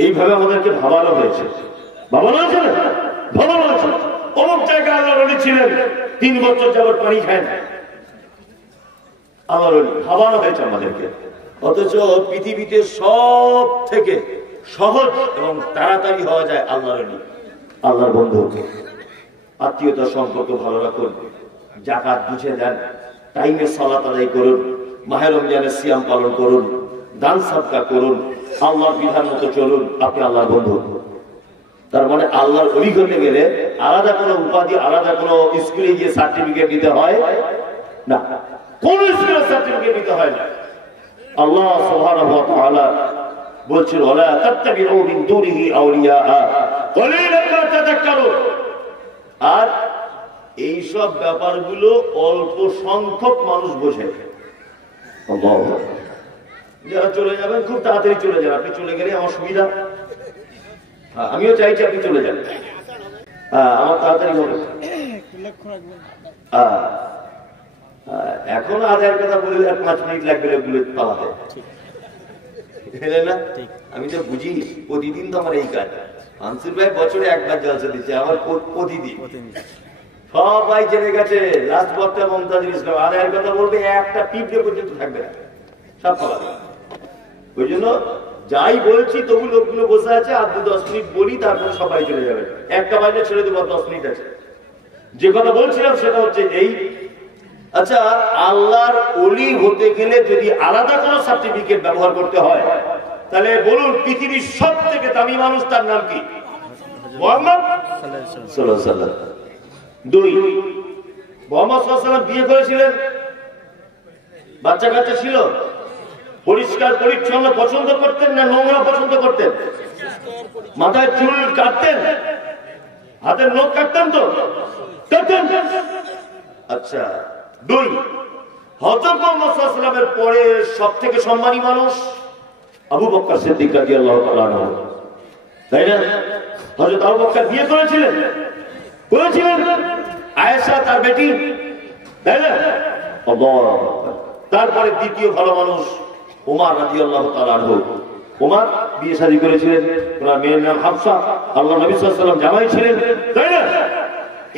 এইভাবে আমাদেরকে ভাবানো হয়েছে। ভাবানো হয়েছে না? ভাবানো হয়েছে। অমুক জায়গায় আল্লাহর ওলি ছিলেন, 3 বছর যাবত পানি খায় না, আল্লাহর ওলি। ভাবানো হয়েছে আমাদেরকে। অথচ পৃথিবীতে সব থেকে সহজ এবং তাড়াতাড়ি হওয়া যায় আল্লাহর ওলি, আল্লাহর বন্ধু। আত্মীয়তার সম্পর্ক ভালো রাখুন, যাকাত বুঝে দেন, টাইমে সালাত আদায় করুন, মাহে রমজানের সিয়াম পালন করুন, দান সাদকা করুন, আল্লাহর বিধান মতো চলুন, আপনি আল্লাহর বন্ধু। তার মানে আল্লাহর ওলি হতে গেলে আলাদা কোনো উপাধি, আলাদা কোনো স্কুলে গিয়ে সার্টিফিকেট দিতে হয় না, কোন স্কুলে সার্টিফিকেট দিতে হয় না। আল্লাহ সুবহানাহু ওয়া তাআলা বলছেন, ওয়ালা তাত্তাবিউ মিন দুনিহি আউলিয়া কলিলান মা তাযাক্কারুন। আর এই সব ব্যাপারগুলো অল্প সংখ্যক মানুষ বোঝে। যারা চলে যাবেন খুব তাড়াতাড়ি চলে যান, আপনি চলে গেলে আমার সুবিধা, আমিও চাইছি আপনি চলে যান, আমার তাড়াতাড়ি হবে। এখন আদায়ের কথা বললে 5 মিনিট লাগবে লোকগুলো পালাতে, না? আমি তো বুঝি, প্রতিদিন তো আমার এই কাজ। মানসুর ভাই বছরে একবার জলসা দিচ্ছে, আমার প্রতিদিন সবাই জেনে গেছে। লাস্ট বক্তা মমতাজুল ইসলাম আদায়ের কথা বলবে, একটা পিঁপড়ে পর্যন্ত থাকবে না, সব পালাবে। ওই জন্য যাই বলছি তবু লোকগুলো বসে আছে, আর 2-10 মিনিট বলি, তারপরে সবাই চলে যাবে। একটা বাইরে ছেড়ে দেবো, 10 মিনিট আছে। যে কথা বলছিলাম সেটা হচ্ছে এই, আচ্ছা আল্লাহর ওলি হতে গেলে যদি আলাদা কোনো সার্টিফিকেট ব্যবহার করতে হয়, তাহলে বলুন পৃথিবীর সব থেকে দামি মানুষ, তার নাম কি? মুহাম্মদ সাল্লাল্লাহু আলাইহি ওয়াসাল্লাম। 2, মুহাম্মদ সাল্লাল্লাহু আলাইহি ওয়াসাল্লাম বিয়ে করেছিলেন, বাচ্চা কাচ্চা ছিল, পরিষ্কার পরিচ্ছন্ন পছন্দ করতেন না নোংরা পছন্দ করতেন? মাথায় চুল কাটতেন, হাতের নখ কাটতেন তো? আচ্ছা। 2, হযরত মুহাম্মদ সাল্লাল্লাহু আলাইহি ওয়াসাল্লামের পরে সবথেকে সম্মানী মানুষ আবু বকর সিদ্দিক রাদিয়াল্লাহু তাআলা আনহু, তাই না? হযরত আবু বকর বিয়ে করেছিলেন আয়েশা তার বেটি, তাই না? আল্লাহু আকবার। তারপরে দ্বিতীয় ভালো মানুষ ওমর রাদিয়াল্লাহু তাআলা আনহু। ওমর বিয়ে শাদী করেছিলেন, ওনার মেয়ের নাম হাফসা, আল্লাহ নবী সাল্লাল্লাহু আলাইহি ওয়াসাল্লাম জামাই ছিলেন, তাই না?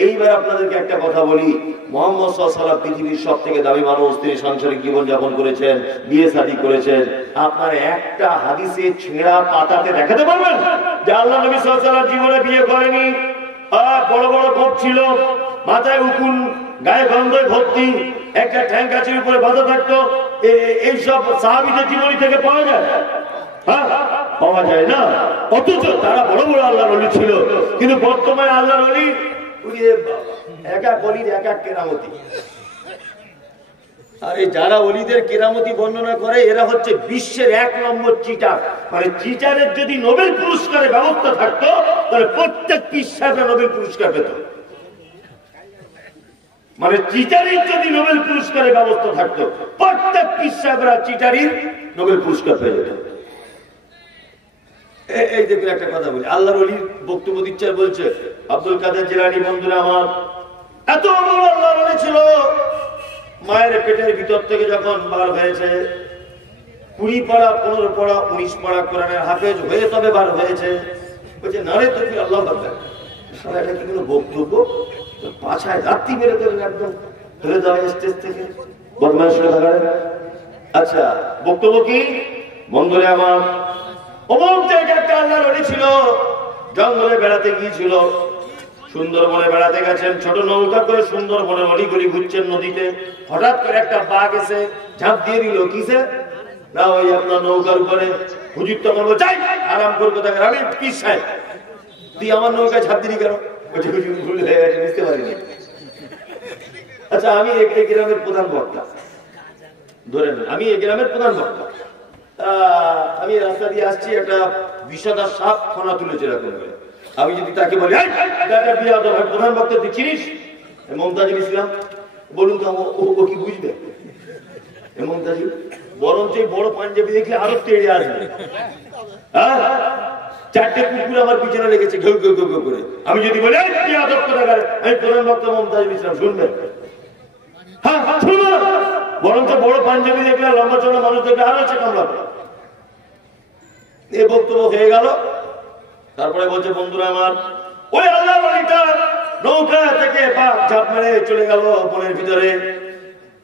এইবার আপনাদেরকে একটা কথা বলি, মুহাম্মদ সাল্লাল্লাহু আলাইহি ওয়াসাল্লাম পৃথিবীর সবথেকে দামি মানুষ, তিনি সাংসারিক জীবন যাপন করেছেন, বিয়ে শাদী করেছেন। আপনার একটা হাদিসে ছেঁড়া পাতাতে দেখাতে পারবেন যে আল্লাহ নবী সাল্লাল্লাহু আলাইহি ওয়াসাল্লাম জীবনে বিয়ে করেনি? বড় বড় কোপ ছিল, মাথায় উকুন, গায়ে গন্ধে ভর্তি, একটা ট্যাঙ্ক গাছের উপরে বাঁধা থাকতো, এইসব সাহাবীদের জীবনী থেকে পাওয়া যায়? পাওয়া যায় না। অথচ তারা বড় বড় আল্লাহর ওলি ছিল, কিন্তু বর্তমানে আল্লাহর ওলি এক এক ওলির এক এক কেরামতি। আর যারা ওলিদের কেরামতি বর্ণনা করে এরা হচ্ছে বিশ্বের 1 নম্বর চিটার। মানে চিটারের যদি নোবেল পুরস্কারের ব্যবস্থা থাকতো তাহলে প্রত্যেক পীর সাহেবরা নোবেল পুরস্কার পেত। মানে চিটারির যদি নোবেল পুরস্কারের ব্যবস্থা থাকতো, প্রত্যেক পীর সাহেবরা চিটারির নোবেল পুরস্কার পেয়ে যেত। এই দেখুন একটা কথা বলি, আল্লাহর ওলির বক্তব্য দিচ্ছে, বলছে আব্দুল কাদের জিলানী, বন্ধুরা আমার, এত বড় আল্লাহর ওলি ছিল, মায়ের পেটের ভিতর থেকে যখন বার হয়েছে 20 পারা 15 পারা 19 পারা কোরআনের হাফেজ হয়ে তবে বার হয়েছে। বলছে না রে তুই আল্লাহ আকবার, সারা এটা কি কোনো বক্তব্য? পাছায় রাত্রি মেরে দেবেন, একদম ধরে দেওয়া স্টেজ থেকে বদমাইশ হয়ে থাকার। আচ্ছা বক্তব্য কি? বন্ধুরা আমার, অমুক জায়গায় একটা আল্লাহর ওলি ছিল, জঙ্গলে বেড়াতে গিয়েছিল, সুন্দরবনে বেড়াতে গেছেন, ছোট নৌকা করে সুন্দরবনে অলিগলি ঘুরছেন নদীতে, হঠাৎ করে একটা বাঘ এসে ঝাঁপ দিয়ে দিল। কিসে না ওই আপনার নৌকার উপরে। হুজুর তখন বলছে আরাম করবো, তাকে আমি পীর সাহেব তুই আমার নৌকায় ঝাঁপ দিলি কেন? বলছে হুজুর ভুল হয়ে গেছে, বুঝতে পারিনি। আচ্ছা আমি এই গ্রামের প্রধান বক্তা, ধরে নেন আমি এই গ্রামের প্রধান বক্তা, আমি রাস্তা দিয়ে আসছি, একটা বিষধর সাপ ফনা তুলেছে এরকম করে। আমি যদি তাকে বলি প্রধান বক্তা তুই চিনিস মমতাজুল ইসলাম, বলুন তো ও কি বুঝবে? মমতাজুল বরঞ্চ বড় পাঞ্জাবি দেখলে আরো তেড়ে আসবে। হ্যাঁ, 4টে কুকুর আমার পিছনে লেগেছে ঘেউ ঘেউ ঘেউ করে। আমি যদি বলি আমি প্রধান বক্তা মমতাজুল ইসলাম, শুনবেন? হ্যাঁ শুনবো না, বরঞ্চ বড় পাঞ্জাবি দেখলে, লম্বা চড়া মানুষ দেখলে আরো হচ্ছে কামড়াবে। এই বক্তব্য হয়ে গেল। তারপরে বলছে বন্ধুরা আমার, ওই আল্লাহর ওলিটা নৌকা থেকে বাঘ ঝাঁপ মেরে চলে গেল বনের ভিতরে,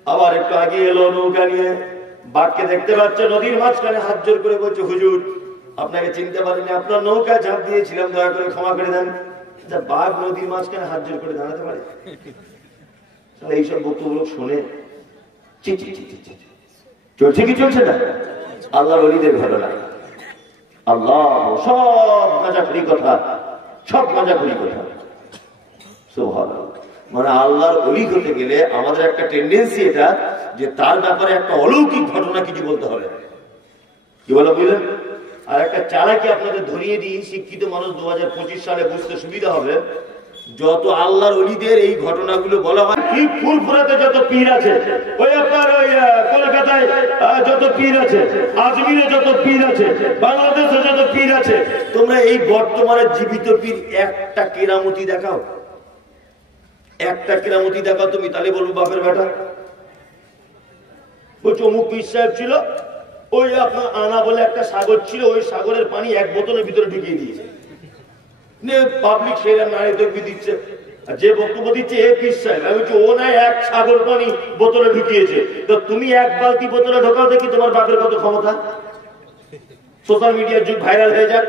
আবার একটু আগে এলো নৌকা নিয়ে, বাঘকে দেখতে পাচ্ছে নদীর মাঝখানে, হাত জোর করে বলছে হুজুর আপনাকে চিনতে পারিনি, আপনার নৌকা ঝাঁপ দিয়েছিলাম, দয়া করে ক্ষমা করে দেন। বাঘ নদীর মাঝখানে হাত জোর করে দাঁড়াতে পারে? এইসব বক্তব্য শুনে চলছে কি চলছে না? আল্লাহর ওলিদের ঘটনা। আল্লাহ সব গাঁজাখুরি কথা, সব গাঁজাখুরি কথা। সুবহানাল্লাহ। মানে আল্লাহর ওলি হতে গেলে আমাদের একটা টেন্ডেন্সি এটা যে তার ব্যাপারে একটা অলৌকিক ঘটনা কিছু বলতে হবে। কি বলে বুঝলেন? আর একটা চালাকি আপনাদের ধরিয়ে দিই, শিক্ষিত মানুষ 2025 সালে বুঝতে সুবিধা হবে। যত আল্লাহর ওলিদের এই ঘটনাগুলো বলা হয়, কি ফুরফুরাতে যত পীর আছে, ওই আপনার ওই কলকাতায় যত পীর আছে, আজমিরে যত পীর আছে, বাংলাদেশে যত পীর আছে, তোমরা এই বর্তমানে জীবিত পীর একটা কেরামতি দেখাও, একটা কেরামতি দেখাও তুমি, তাহলে বলবো বাপের বেটা। ওই অমুক পীর সাহেব ছিল, ওই আপনার আনা বলে একটা সাগর ছিল, ওই সাগরের পানি এক বোতলের ভিতরে ঢুকিয়ে দিয়েছে, পাবলিক সেরা নারী তকবীর দিচ্ছে, যে বক্তব্য দিচ্ছে এ পীর সাহেব, আমি বলছি ও নাই এক সাগর পানি বোতলে ঢুকিয়েছে, তো তুমি এক বালতি বোতলে ঢোকাও দেখি তোমার বাপের কত ক্ষমতা। সোশ্যাল মিডিয়ার যুগ, ভাইরাল হয়ে যাক,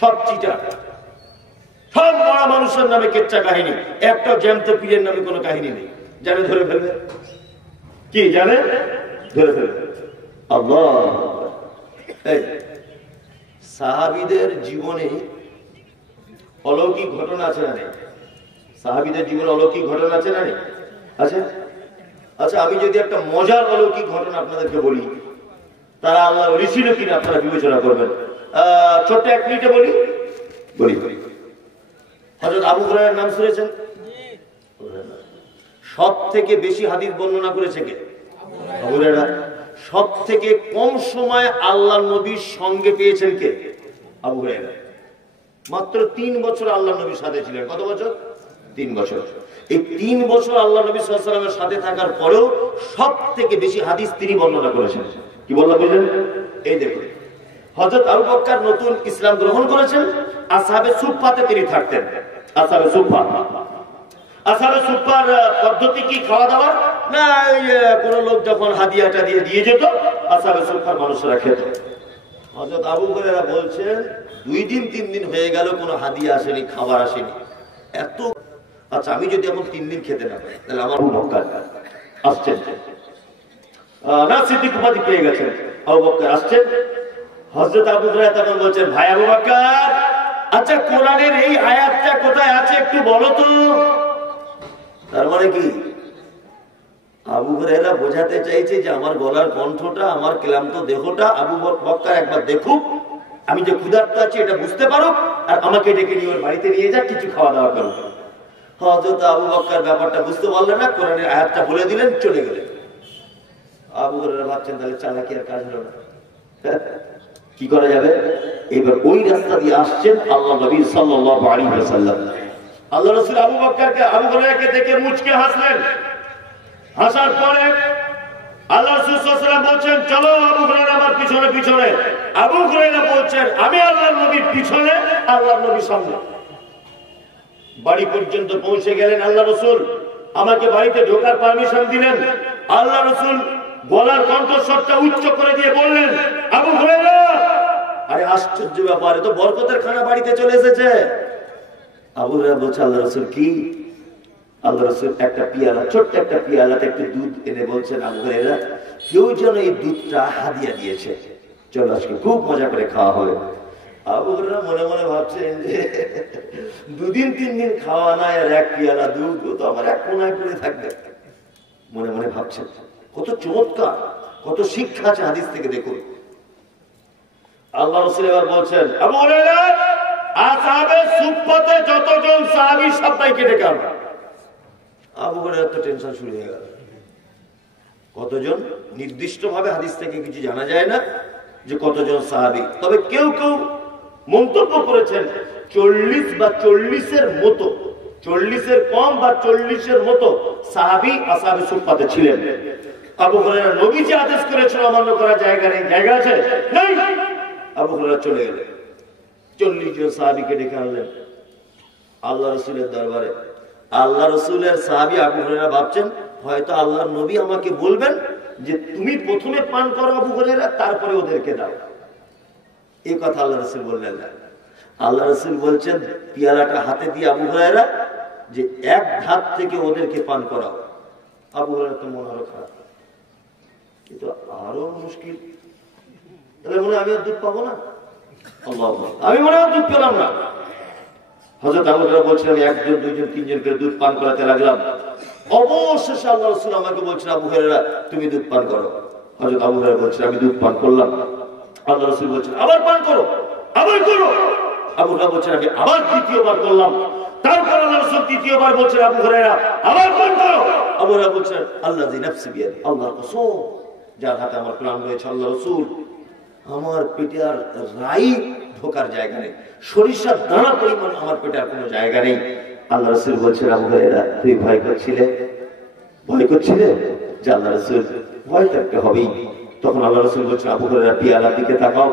সব চিটার, সব বড় মানুষের নামে কেচ্চা কাহিনী, একটা জ্যান্ত পীরের নামে কোনো কাহিনী নেই, জানে ধরে ফেলবে, কি জানে ধরে ফেলবে। আল্লাহ, সাহাবীদের জীবনে অলৌকিক ঘটনা আছে না নেই? সাহাবীদের জীবনে অলৌকিক ঘটনা আছে না নেই? আচ্ছা আচ্ছা, আমি যদি একটা মজার অলৌকিক ঘটনা আপনাদেরকে বলি, তারা আল্লাহর ওলি ছিল কিনা আপনারা বিবেচনা করবেন। ছোট্ট 1 মিনিটে বলি বলি হযরত আবু হুরায়রার নাম শুনেছেন? সব থেকে বেশি হাদিস বর্ণনা করেছে কে? আবু হুরায়রা। সব থেকে কম সময় আল্লাহর নবীর সঙ্গে পেয়েছেন কে? আবু হুরায়রা। মাত্র 3 বছর আল্লাহ নবীর সাথে ছিলেন। কত বছর? 3 বছর। এই 3 বছর আল্লাহ নবী সাল্লাল্লাহু আলাইহি ওয়াসাল্লামের সাথে থাকার পরেও সব থেকে বেশি হাদিস তিনি বর্ণনা করেছেন। কি বললাম বুঝলেন? এই দেখুন, হযরত আবু বকর নতুন ইসলাম গ্রহণ করেছেন, আসহাবে সুফফাতে তিনি থাকতেন। আসহাবে সুফফা, আসহাবে সুফফার পদ্ধতি কি? খাওয়া দাওয়া না, কোন লোক যখন হাদিয়াটা দিয়ে যেত, আসহাবে সুফফার মানুষরা খেত। হযরত আবু হুরায়রা বলছেন 2 দিন 3 দিন হয়ে গেল কোনো হাদিয়া আসেনি, খাবার আসেনি, এত। আচ্ছা, আমি যদি এখন 3 দিন খেতে না পাই, তাহলে আমার আবু বকর আসছেন না, সিদ্দিক উপাধি পেয়ে গেছেন, আবু বকর আসছেন। হযরত আবু হুরায়রা তখন বলছেন, ভাই আবু বকর, আচ্ছা কোরআনের এই আয়াতটা কোথায় আছে একটু বলো তো। তার মানে কি? আবু হুরায়রা বোঝাতে চাইছে যে আমার গলার কণ্ঠটা, আমার ক্লান্ত দেহটা আবু বকর একবার দেখুক, আমি যে ক্ষুধার্ত আছি এটা বুঝতে পারো, আর আমাকে ডেকে নিয়ে ওর বাড়িতে নিয়ে যাক, কিছু খাওয়া দাওয়া করো। হযরত আবু বকর ব্যাপারটা বুঝতে পারলেন না, কোরআনের আয়াতটা বলে দিলেন, চলে গেলেন। আবু হুরায়রা ভাবছেন তাহলে চালাকি আর কাজ হলো না, কি করা যাবে? এবার ওই রাস্তা দিয়ে আসছেন আল্লাহ নবী সাল্লাল্লাহু আলাইহি ওয়াসাল্লাম। আল্লাহ রাসূল আবু হুরায়রাকে দেখে মুচকে হাসলেন। হাসার পরে আল্লাহ রাসূল সাল্লাল্লাহু আলাইহি ওয়াসাল্লাম বলছেন, চলো আবু হুরায়রা আমার পিছনে পিছনে। আবু হুরায়রা বলছেন, আমি আল্লাহর নবীর পিছনে, আল্লাহর নবীর সামনে। বাড়ি পর্যন্ত পৌঁছে গেলেন আল্লাহ রাসূল, আমাকে বাড়িতে ঢোকার পারমিশন দিলেন। আল্লাহ রাসূল গলার কণ্ঠস্বরটা উচ্চ করে দিয়ে বললেন, আবু হুরায়রা। আরে আশ্চর্য ব্যাপার, তো বরকতের খানা বাড়িতে চলে এসেছে। আবু হুরায়রা বলছে, আল্লাহ রাসূল কি? আল্লাহ রাসূল একটা পিয়ালা, ছোট্ট একটা পিয়ালাতে একটু দুধ এনে বলছেন, আবু হুরায়রা, কেউ যেন এই দুধটা হাদিয়া দিয়েছে, চলো আজকে খুব মজা করে খাওয়া হবে। আবু হুরায়রা মনে মনে ভাবছেন যে 2 দিন 3 দিন খাওয়া নাই, আর 1 পিয়ালা দুধ, তো আমার এক কোনায় পড়ে থাকবে। মনে মনে ভাবছেন কত চমৎকার, কত শিক্ষা আছে হাদিস থেকে, দেখুন। আল্লাহ রাসূল এবার বলছেন, আবু হুরায়রা, আসহাবে সুফফাতে যতজন সাহাবী সবাইকে ডেকে আনো। আবু হুরায়রা তো টেনশন শুরু হয়ে গেল। কতজন নির্দিষ্ট ভাবে হাদিস থেকে কিছু জানা যায় না যে কতজন সাহাবী, তবে কেউ কেউ মন্তব্য করেছেন 40 বা 40-এর মতো, 40-এর কম বা 40-এর মতো সাহাবী আসহাবে সুফফাতে ছিলেন। আবু হুরায়রা নবী যে আদেশ করেছিল অমান্য করার জায়গা নেই, জায়গা আছে নেই। আবু হুরায়রা চলে গেলেন, 40 জন সাহাবীকে ডেকে আনলেন আল্লাহ রাসূলের দরবারে। আল্লাহ রাসূলের সাহাবী আবু হুরায়রা ভাবছেন হয়তো আল্লাহর নবী আমাকে বলবেন যে তুমি প্রথমে পান করো আবু হুরায়রা, তারপরে ওদেরকে দাও। এই কথা আল্লাহ রাসূল বললেন না। আল্লাহ রাসূল বলছেন, পিয়ালাটা হাতে দিয়ে আবু হুরায়রা যে এক ধাপ থেকে ওদেরকে পান করাও। আবু হুরায়রা তো মন আরো খারাপ, কিন্তু আরো মুশকিল, তাহলে মনে হয় আমি আর দুধ পাবো না। আমি মনে হয় দুধ পেলাম না। হযরত আবু হুরায়রা বলছেন আমি একজন দুইজন তিনজন করে দুধ পান করাতে লাগলাম। অবশেষে আল্লাহ রাসূল আমাকে বলছেন আবু হুরায়রা তুমি দুধ পান করো। হযরত আবু হুরায়রা বলছেন আমি দুধ পান করলাম। আল্লাহ রাসূল বলছেন আবার পান করো, আবার করো। আবু হুরায়রা বলছেন আমি আবার দ্বিতীয়বার করলাম। তারপর আল্লাহ রাসূল তৃতীয়বার বলছেন আবু হুরায়রা আবার পান করো। আবু হুরায়রা বলছেন আল্লাযী নাফসি বিয়াদি, আল্লাহর কসম যার হাতে আমার প্রাণ রয়েছে, আল্লাহ রাসূল আমার পেটে আর রাই ঢোকার জায়গা নেই, সরিষার দানা পরিমাণ আমার পেটে আর কোনো জায়গা নেই। আল্লাহ রাসূল বলছেন আবু হুরায়রা তুই ভয় করছিলে যে আল্লাহ রাসূল ভয় থাকতে হবেই। তখন আল্লাহ রাসূল বলছেন আবু হুরায়রা পিয়ালার দিকে তাকাও।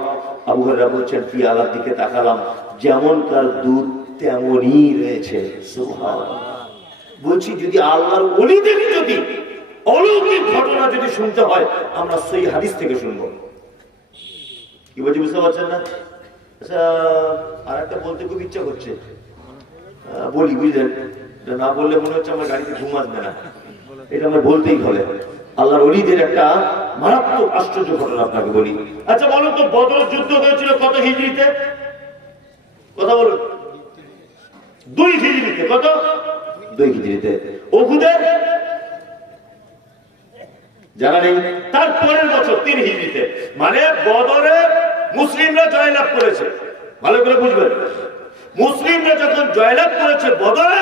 আবু হুরায়রা বলছেন পিয়ালার দিকে তাকালাম, যেমনকার দুধ তেমনই রয়েছে। সুবহানাল্লাহ। বলছি যদি আল্লাহর ওলিদের যদি অলৌকিক ঘটনা যদি শুনতে হয় আমরা সেই হাদিস থেকে শুনবো। কি বলছি বুঝতে পারছেন না? আচ্ছা আর একটা বলতে খুব ইচ্ছা করছে, বলি বুঝলেন, না বললে মনে হচ্ছে আমার গাড়িতে ঘুম আসবে না, এটা আমার বলতেই হবে। আল্লাহর ওলিদের একটা মারাত্মক আশ্চর্য ঘটনা আপনাকে বলি। আচ্ছা বলুন তো বদর যুদ্ধ হয়েছিল কত হিজরিতে? কথা বলুন। 2 হিজরিতে। কত? 2 হিজরিতে। উহুদের জানা নেই, তার পরের বছর 3 হিজরিতে। মানে বদরে মুসলিমরা জয়লাভ করেছে, ভালো করে বুঝবেন। মুসলিমরা যখন জয়লাভ করেছে বদরে,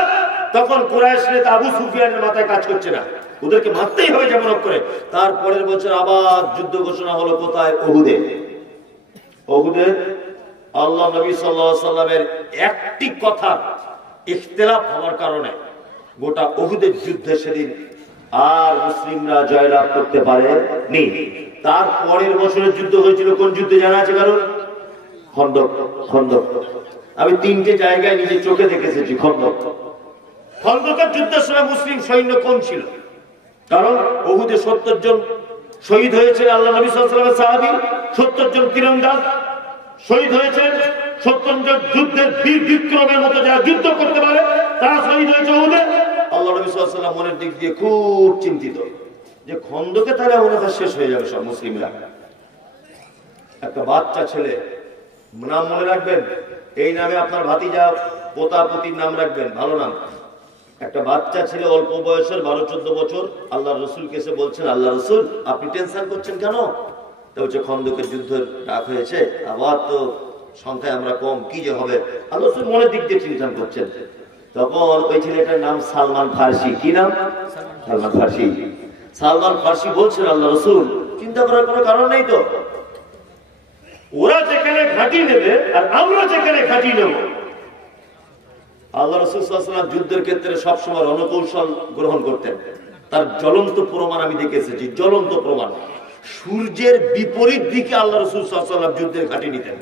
তখন কুরাইশ নেতা আবু সুফিয়ানের মাথায় কাজ করছে না, ওদেরকে মারতেই হবে যেমন করে। তার পরের বছর আবার যুদ্ধ ঘোষণা হলো কোথায়? উহুদে। উহুদে আল্লাহ নবী সাল্লাল্লাহু আলাইহি সাল্লামের একটি কথা ইখতিলাফ হওয়ার কারণে গোটা উহুদের যুদ্ধে সেদিন আর মুসলিমরা জয়লাভ করতে পারেনি। তার পরের বছরের যুদ্ধ হয়েছিল কোন যুদ্ধে জানা আছে কারণ? খন্দক। খন্দক আমি 3টে জায়গায় নিজে চোখে দেখেছি। খন্দকের যুদ্ধের সময় মুসলিম সৈন্য কম ছিল, কারণ উহুদে 70 জন শহীদ হয়েছে আল্লাহ নবী সাল্লাল্লাহু আলাইহি ওয়াসাল্লামের সাহাবী, 70 জন তীরন্দাজ শহীদ হয়েছে। 70 জন যুদ্ধের বীর বিক্রমের মতো যারা যুদ্ধ করতে পারে তারা শহীদ হয়েছে উহুদে। আল্লাহ নবী সাল্লাল্লাহু আলাইহি ওয়াসাল্লাম মনের দিক দিয়ে খুব চিন্তিত যে খন্দকে তাহলে মনে হয় শেষ হয়ে যাবে সব মুসলিমরা। একটা বাচ্চা ছেলে, নাম মনে রাখবেন, এই নামে আপনার ভাতিজা পোতা পুতির নাম রাখবেন, ভালো নাম। একটা বাচ্চা ছেলে অল্প বয়সের 12-14 বছর আল্লাহ রসুলকে এসে বলছেন আল্লাহ রসুল আপনি টেনশন করছেন কেন? তা হচ্ছে খন্দকের যুদ্ধের ডাক হয়েছে, আবার তো সংখ্যায় আমরা কম, কি যে হবে। আল্লাহ রসুল মনের দিক দিয়ে চিন্তা করছেন। তখন ওই ছেলেটার নাম সালমান ফার্সি। কি নাম? সালমান ফার্সি। সালমান ফার্সি বলছেন আল্লাহ রসুল চিন্তা করার কোনো কারণ নেই তো, ওরা যেখানে ঘাঁটি নেবে আর আমরা যেখানে ঘাঁটি নেব। আল্লাহ রাসূল সাল্লাল্লাহু আলাইহি ওয়াসাল্লাম যুদ্ধের ক্ষেত্রে সবসময় রণকৌশল গ্রহণ করতেন। তার জ্বলন্ত প্রমাণ আমি দেখে এসেছি, জ্বলন্ত প্রমাণ। সূর্যের বিপরীত দিকে আল্লাহ রাসূল সাল্লাল্লাহু আলাইহি ওয়াসাল্লাম যুদ্ধের ঘাঁটি নিতেন।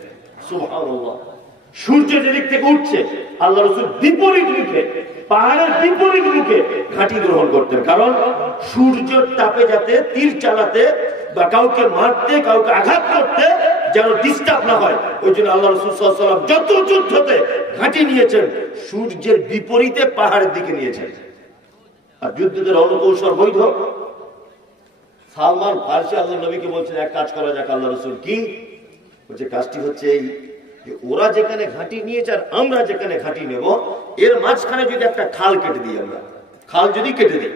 সুবহানাল্লাহ। সূর্য যেদিক থেকে উঠছে আল্লাহ রাসূল বিপরীত মুখে, পাহাড়ের বিপরীত মুখে ঘাঁটি গ্রহণ করতেন, কারণ সূর্যের তাপে যাতে তীর চালাতে বা কাউকে মারতে কাউকে আঘাত করতে যেন ডিস্টার্ব না হয়, ওই জন্য আল্লাহ রাসূল সাল্লাল্লাহু আলাইহি ওয়াসাল্লাম যত যুদ্ধতে ঘাঁটি নিয়েছেন সূর্যের বিপরীতে পাহাড়ের দিকে নিয়েছেন। আর যুদ্ধের রণকৌশল বৈধ। সালমান ফার্সি আল্লাহ নবীকে বলছেন এক কাজ করা যাক আল্লাহ রাসূল। কি বলছে? কাজটি হচ্ছে এই যে ওরা যেখানে ঘাঁটি নিয়েছে আর আমরা যেখানে ঘাঁটি নেব এর মাঝখানে যদি একটা খাল কেটে দিই, আমরা খাল যদি কেটে দিই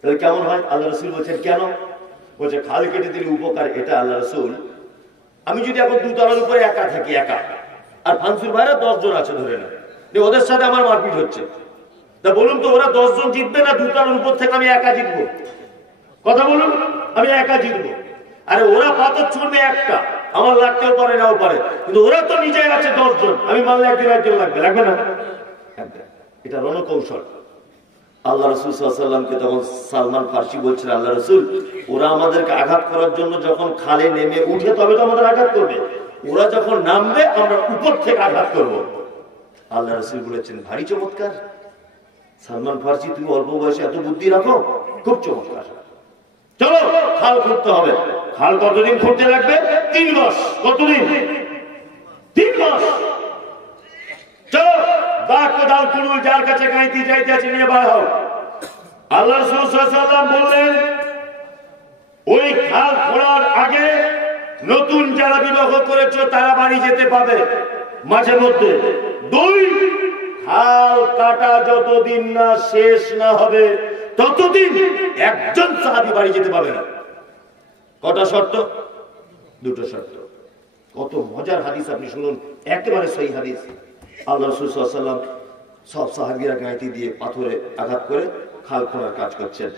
তাহলে কেমন হয়? আল্লাহ রাসূল বলছেন কেন? বলছে খাল কেটে দিলে উপকার এটা আল্লাহ রাসূল, আমি যদি এখন 2 তলার উপরে একা থাকি, একা, আর ফানসুর ভাইরা 10 জন আছে ধরে না, ওদের সাথে আমার মারপিট হচ্ছে, তা বলুন তো ওরা 10 জন জিতবে না 2 তলার উপর থেকে আমি একা জিতবো? কথা বলুন, আমি একা জিতবো। আরে ওরা পাথর ছুড়বে একটা, আমার লাগতেও পারে নাও পারে, কিন্তু ওরা তো নিজে আছে 10 জন, আমি মারলে একজন লাগবে না? এটা রণকৌশল। আল্লাহ রাসূল সাল্লাল্লাহু আলাইহি ওয়াসাল্লামকে তখন সালমান ফার্সি বলছেন আল্লাহ রাসূল ওরা আমাদেরকে আঘাত করার জন্য যখন খালে নেমে উঠে তবে তো আমাদের আঘাত করবে, ওরা যখন নামবে আমরা উপর থেকে আঘাত করব। আল্লাহ রাসূল বলেছেন ভারী চমৎকার সালমান ফার্সি, তুমি অল্প বয়সে এত বুদ্ধি রাখো, খুব চমৎকার। চলো খাল খুঁড়তে হবে। খাল কতদিন খুঁড়তে লাগবে? 3 মাস। কতদিন? 3 মাস। চলো দাও কুড়ুল যার কাছে গাইতে যাইতে আছে নিয়ে বার হও। আল্লাহ রাসূল সাল্লাল্লাহু আলাইহি ওয়াসাল্লাম বললেন ওই খাল খোঁড়ার আগে নতুন যারা বিবাহ করেছ তারা বাড়ি যেতে পাবে মাঝে মধ্যে। 2, খাল কাটা যতদিন না শেষ না হবে ততদিন একজন সাহাবী বাড়ি যেতে পাবে না। কটা শর্ত? 2টো শর্ত। কত মজার হাদিস আপনি শুনুন, একেবারে সহিহ হাদিস। আল্লাহ রাসূল সাল্লাল্লাহু আলাইহি ওয়াসাল্লাম সব সাহাবীরা গাঁইতি দিয়ে পাথরে আঘাত করে খাল খোঁড়ার কাজ করছেন।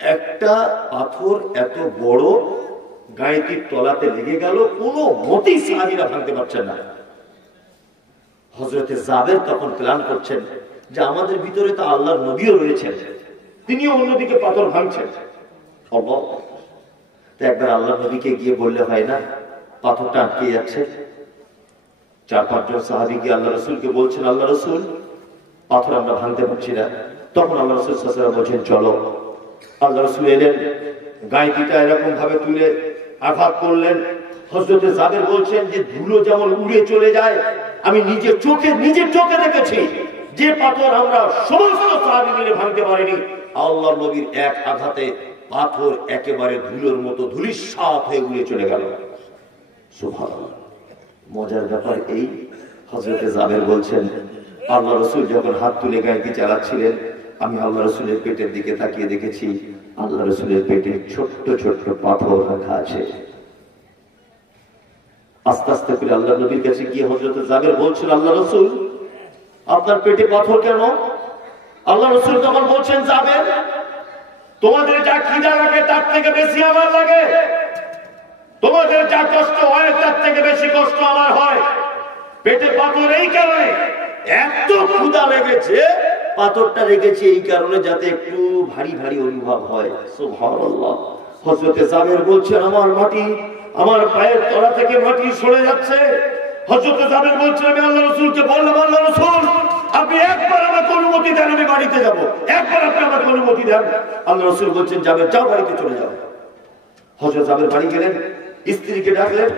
একটা পাথর এত বড় গাঁইতির তলাতে লেগে গেল, কোনো মতেই সাহাবীরা ভাঙতে পারছেন না। হযরতে জাবের তখন প্ল্যান করছেন যে আমাদের ভিতরে তো আল্লাহর নবীও রয়েছেন, তিনিও অন্যদিকে পাথর ভাঙছেন। একবার আল্লাহর নবীকে গিয়ে বললে হয় না, পাথরটা আটকে যাচ্ছে। 4-5 জন সাহাবী গিয়ে আল্লাহ রাসূলকে বলছেন, আল্লাহ রাসূল পাথর আমরা ভাঙতে পারছি না। তখন আল্লাহ রাসূল সাল্লাল্লাহু আলাইহি ওয়াসাল্লাম বলছেন চলো। আল্লাহ রাসূল এলেন, গাঁইতিটা এরকম ভাবে তুলে আঘাত করলেন। হযরতে জাবের বলছেন যে ধুলো যেমন উড়ে চলে যায়, আমি নিজের চোখে দেখেছি যে পাথর আমরা সমস্ত সাহাবী মিলে ভাঙতে পারিনি, আল্লাহর নবীর এক আঘাতে পাথর একেবারে ধুলোর মতো ধূলিসাৎ হয়ে উড়ে চলে গেল। সুবহানাল্লাহ। মজার ব্যাপার এই, হযরতে জাবের বলছেন আল্লাহ রাসূল যখন হাত তুলে গাঁইতি চালাচ্ছিলেন, আমি আল্লাহ রাসূলের পেটের দিকে তাকিয়ে দেখেছি আল্লাহ রাসূলের পেটে ছোট্ট ছোট্ট পাথর রাখা আছে। আস্তে আস্তে করে আল্লাহ নবীর কাছে গিয়ে হযরত জাবের বলছেন, আল্লাহ রাসূল আপনার পেটে পাথর কেন? আল্লাহ রাসূল তখন বলছেন, জাবের তোমাদের যা খিদা লাগে তার থেকে বেশি আমার লাগে, তোমাদের যা কষ্ট হয় তার থেকে বেশি কষ্ট আমার হয়। পেটে পাথর এই কারণে, এত ক্ষুধা লেগেছে, পাথরটা রেখেছি এই কারণে যাতে একটু ভারী ভারী অনুভব হয়। সুবহানাল্লাহ। হযরতে জাবের বলছেন আমার পায়ের তলা থেকে মাটি সরে যাচ্ছে। হযরতে জাবের বলছেন আমি আল্লাহ রাসূলকে বললাম, আল্লাহ রাসূল আপনি একবার আমাকে অনুমতি দেন, আমি বাড়িতে যাব, একবার আপনি আমাকে অনুমতি দেন। আল্লাহ রাসূল বলছেন জাবের যাও বাড়িতে চলে যাও। হযরত জাবের বাড়ি গেলেন, স্ত্রীকে ডাকলেন,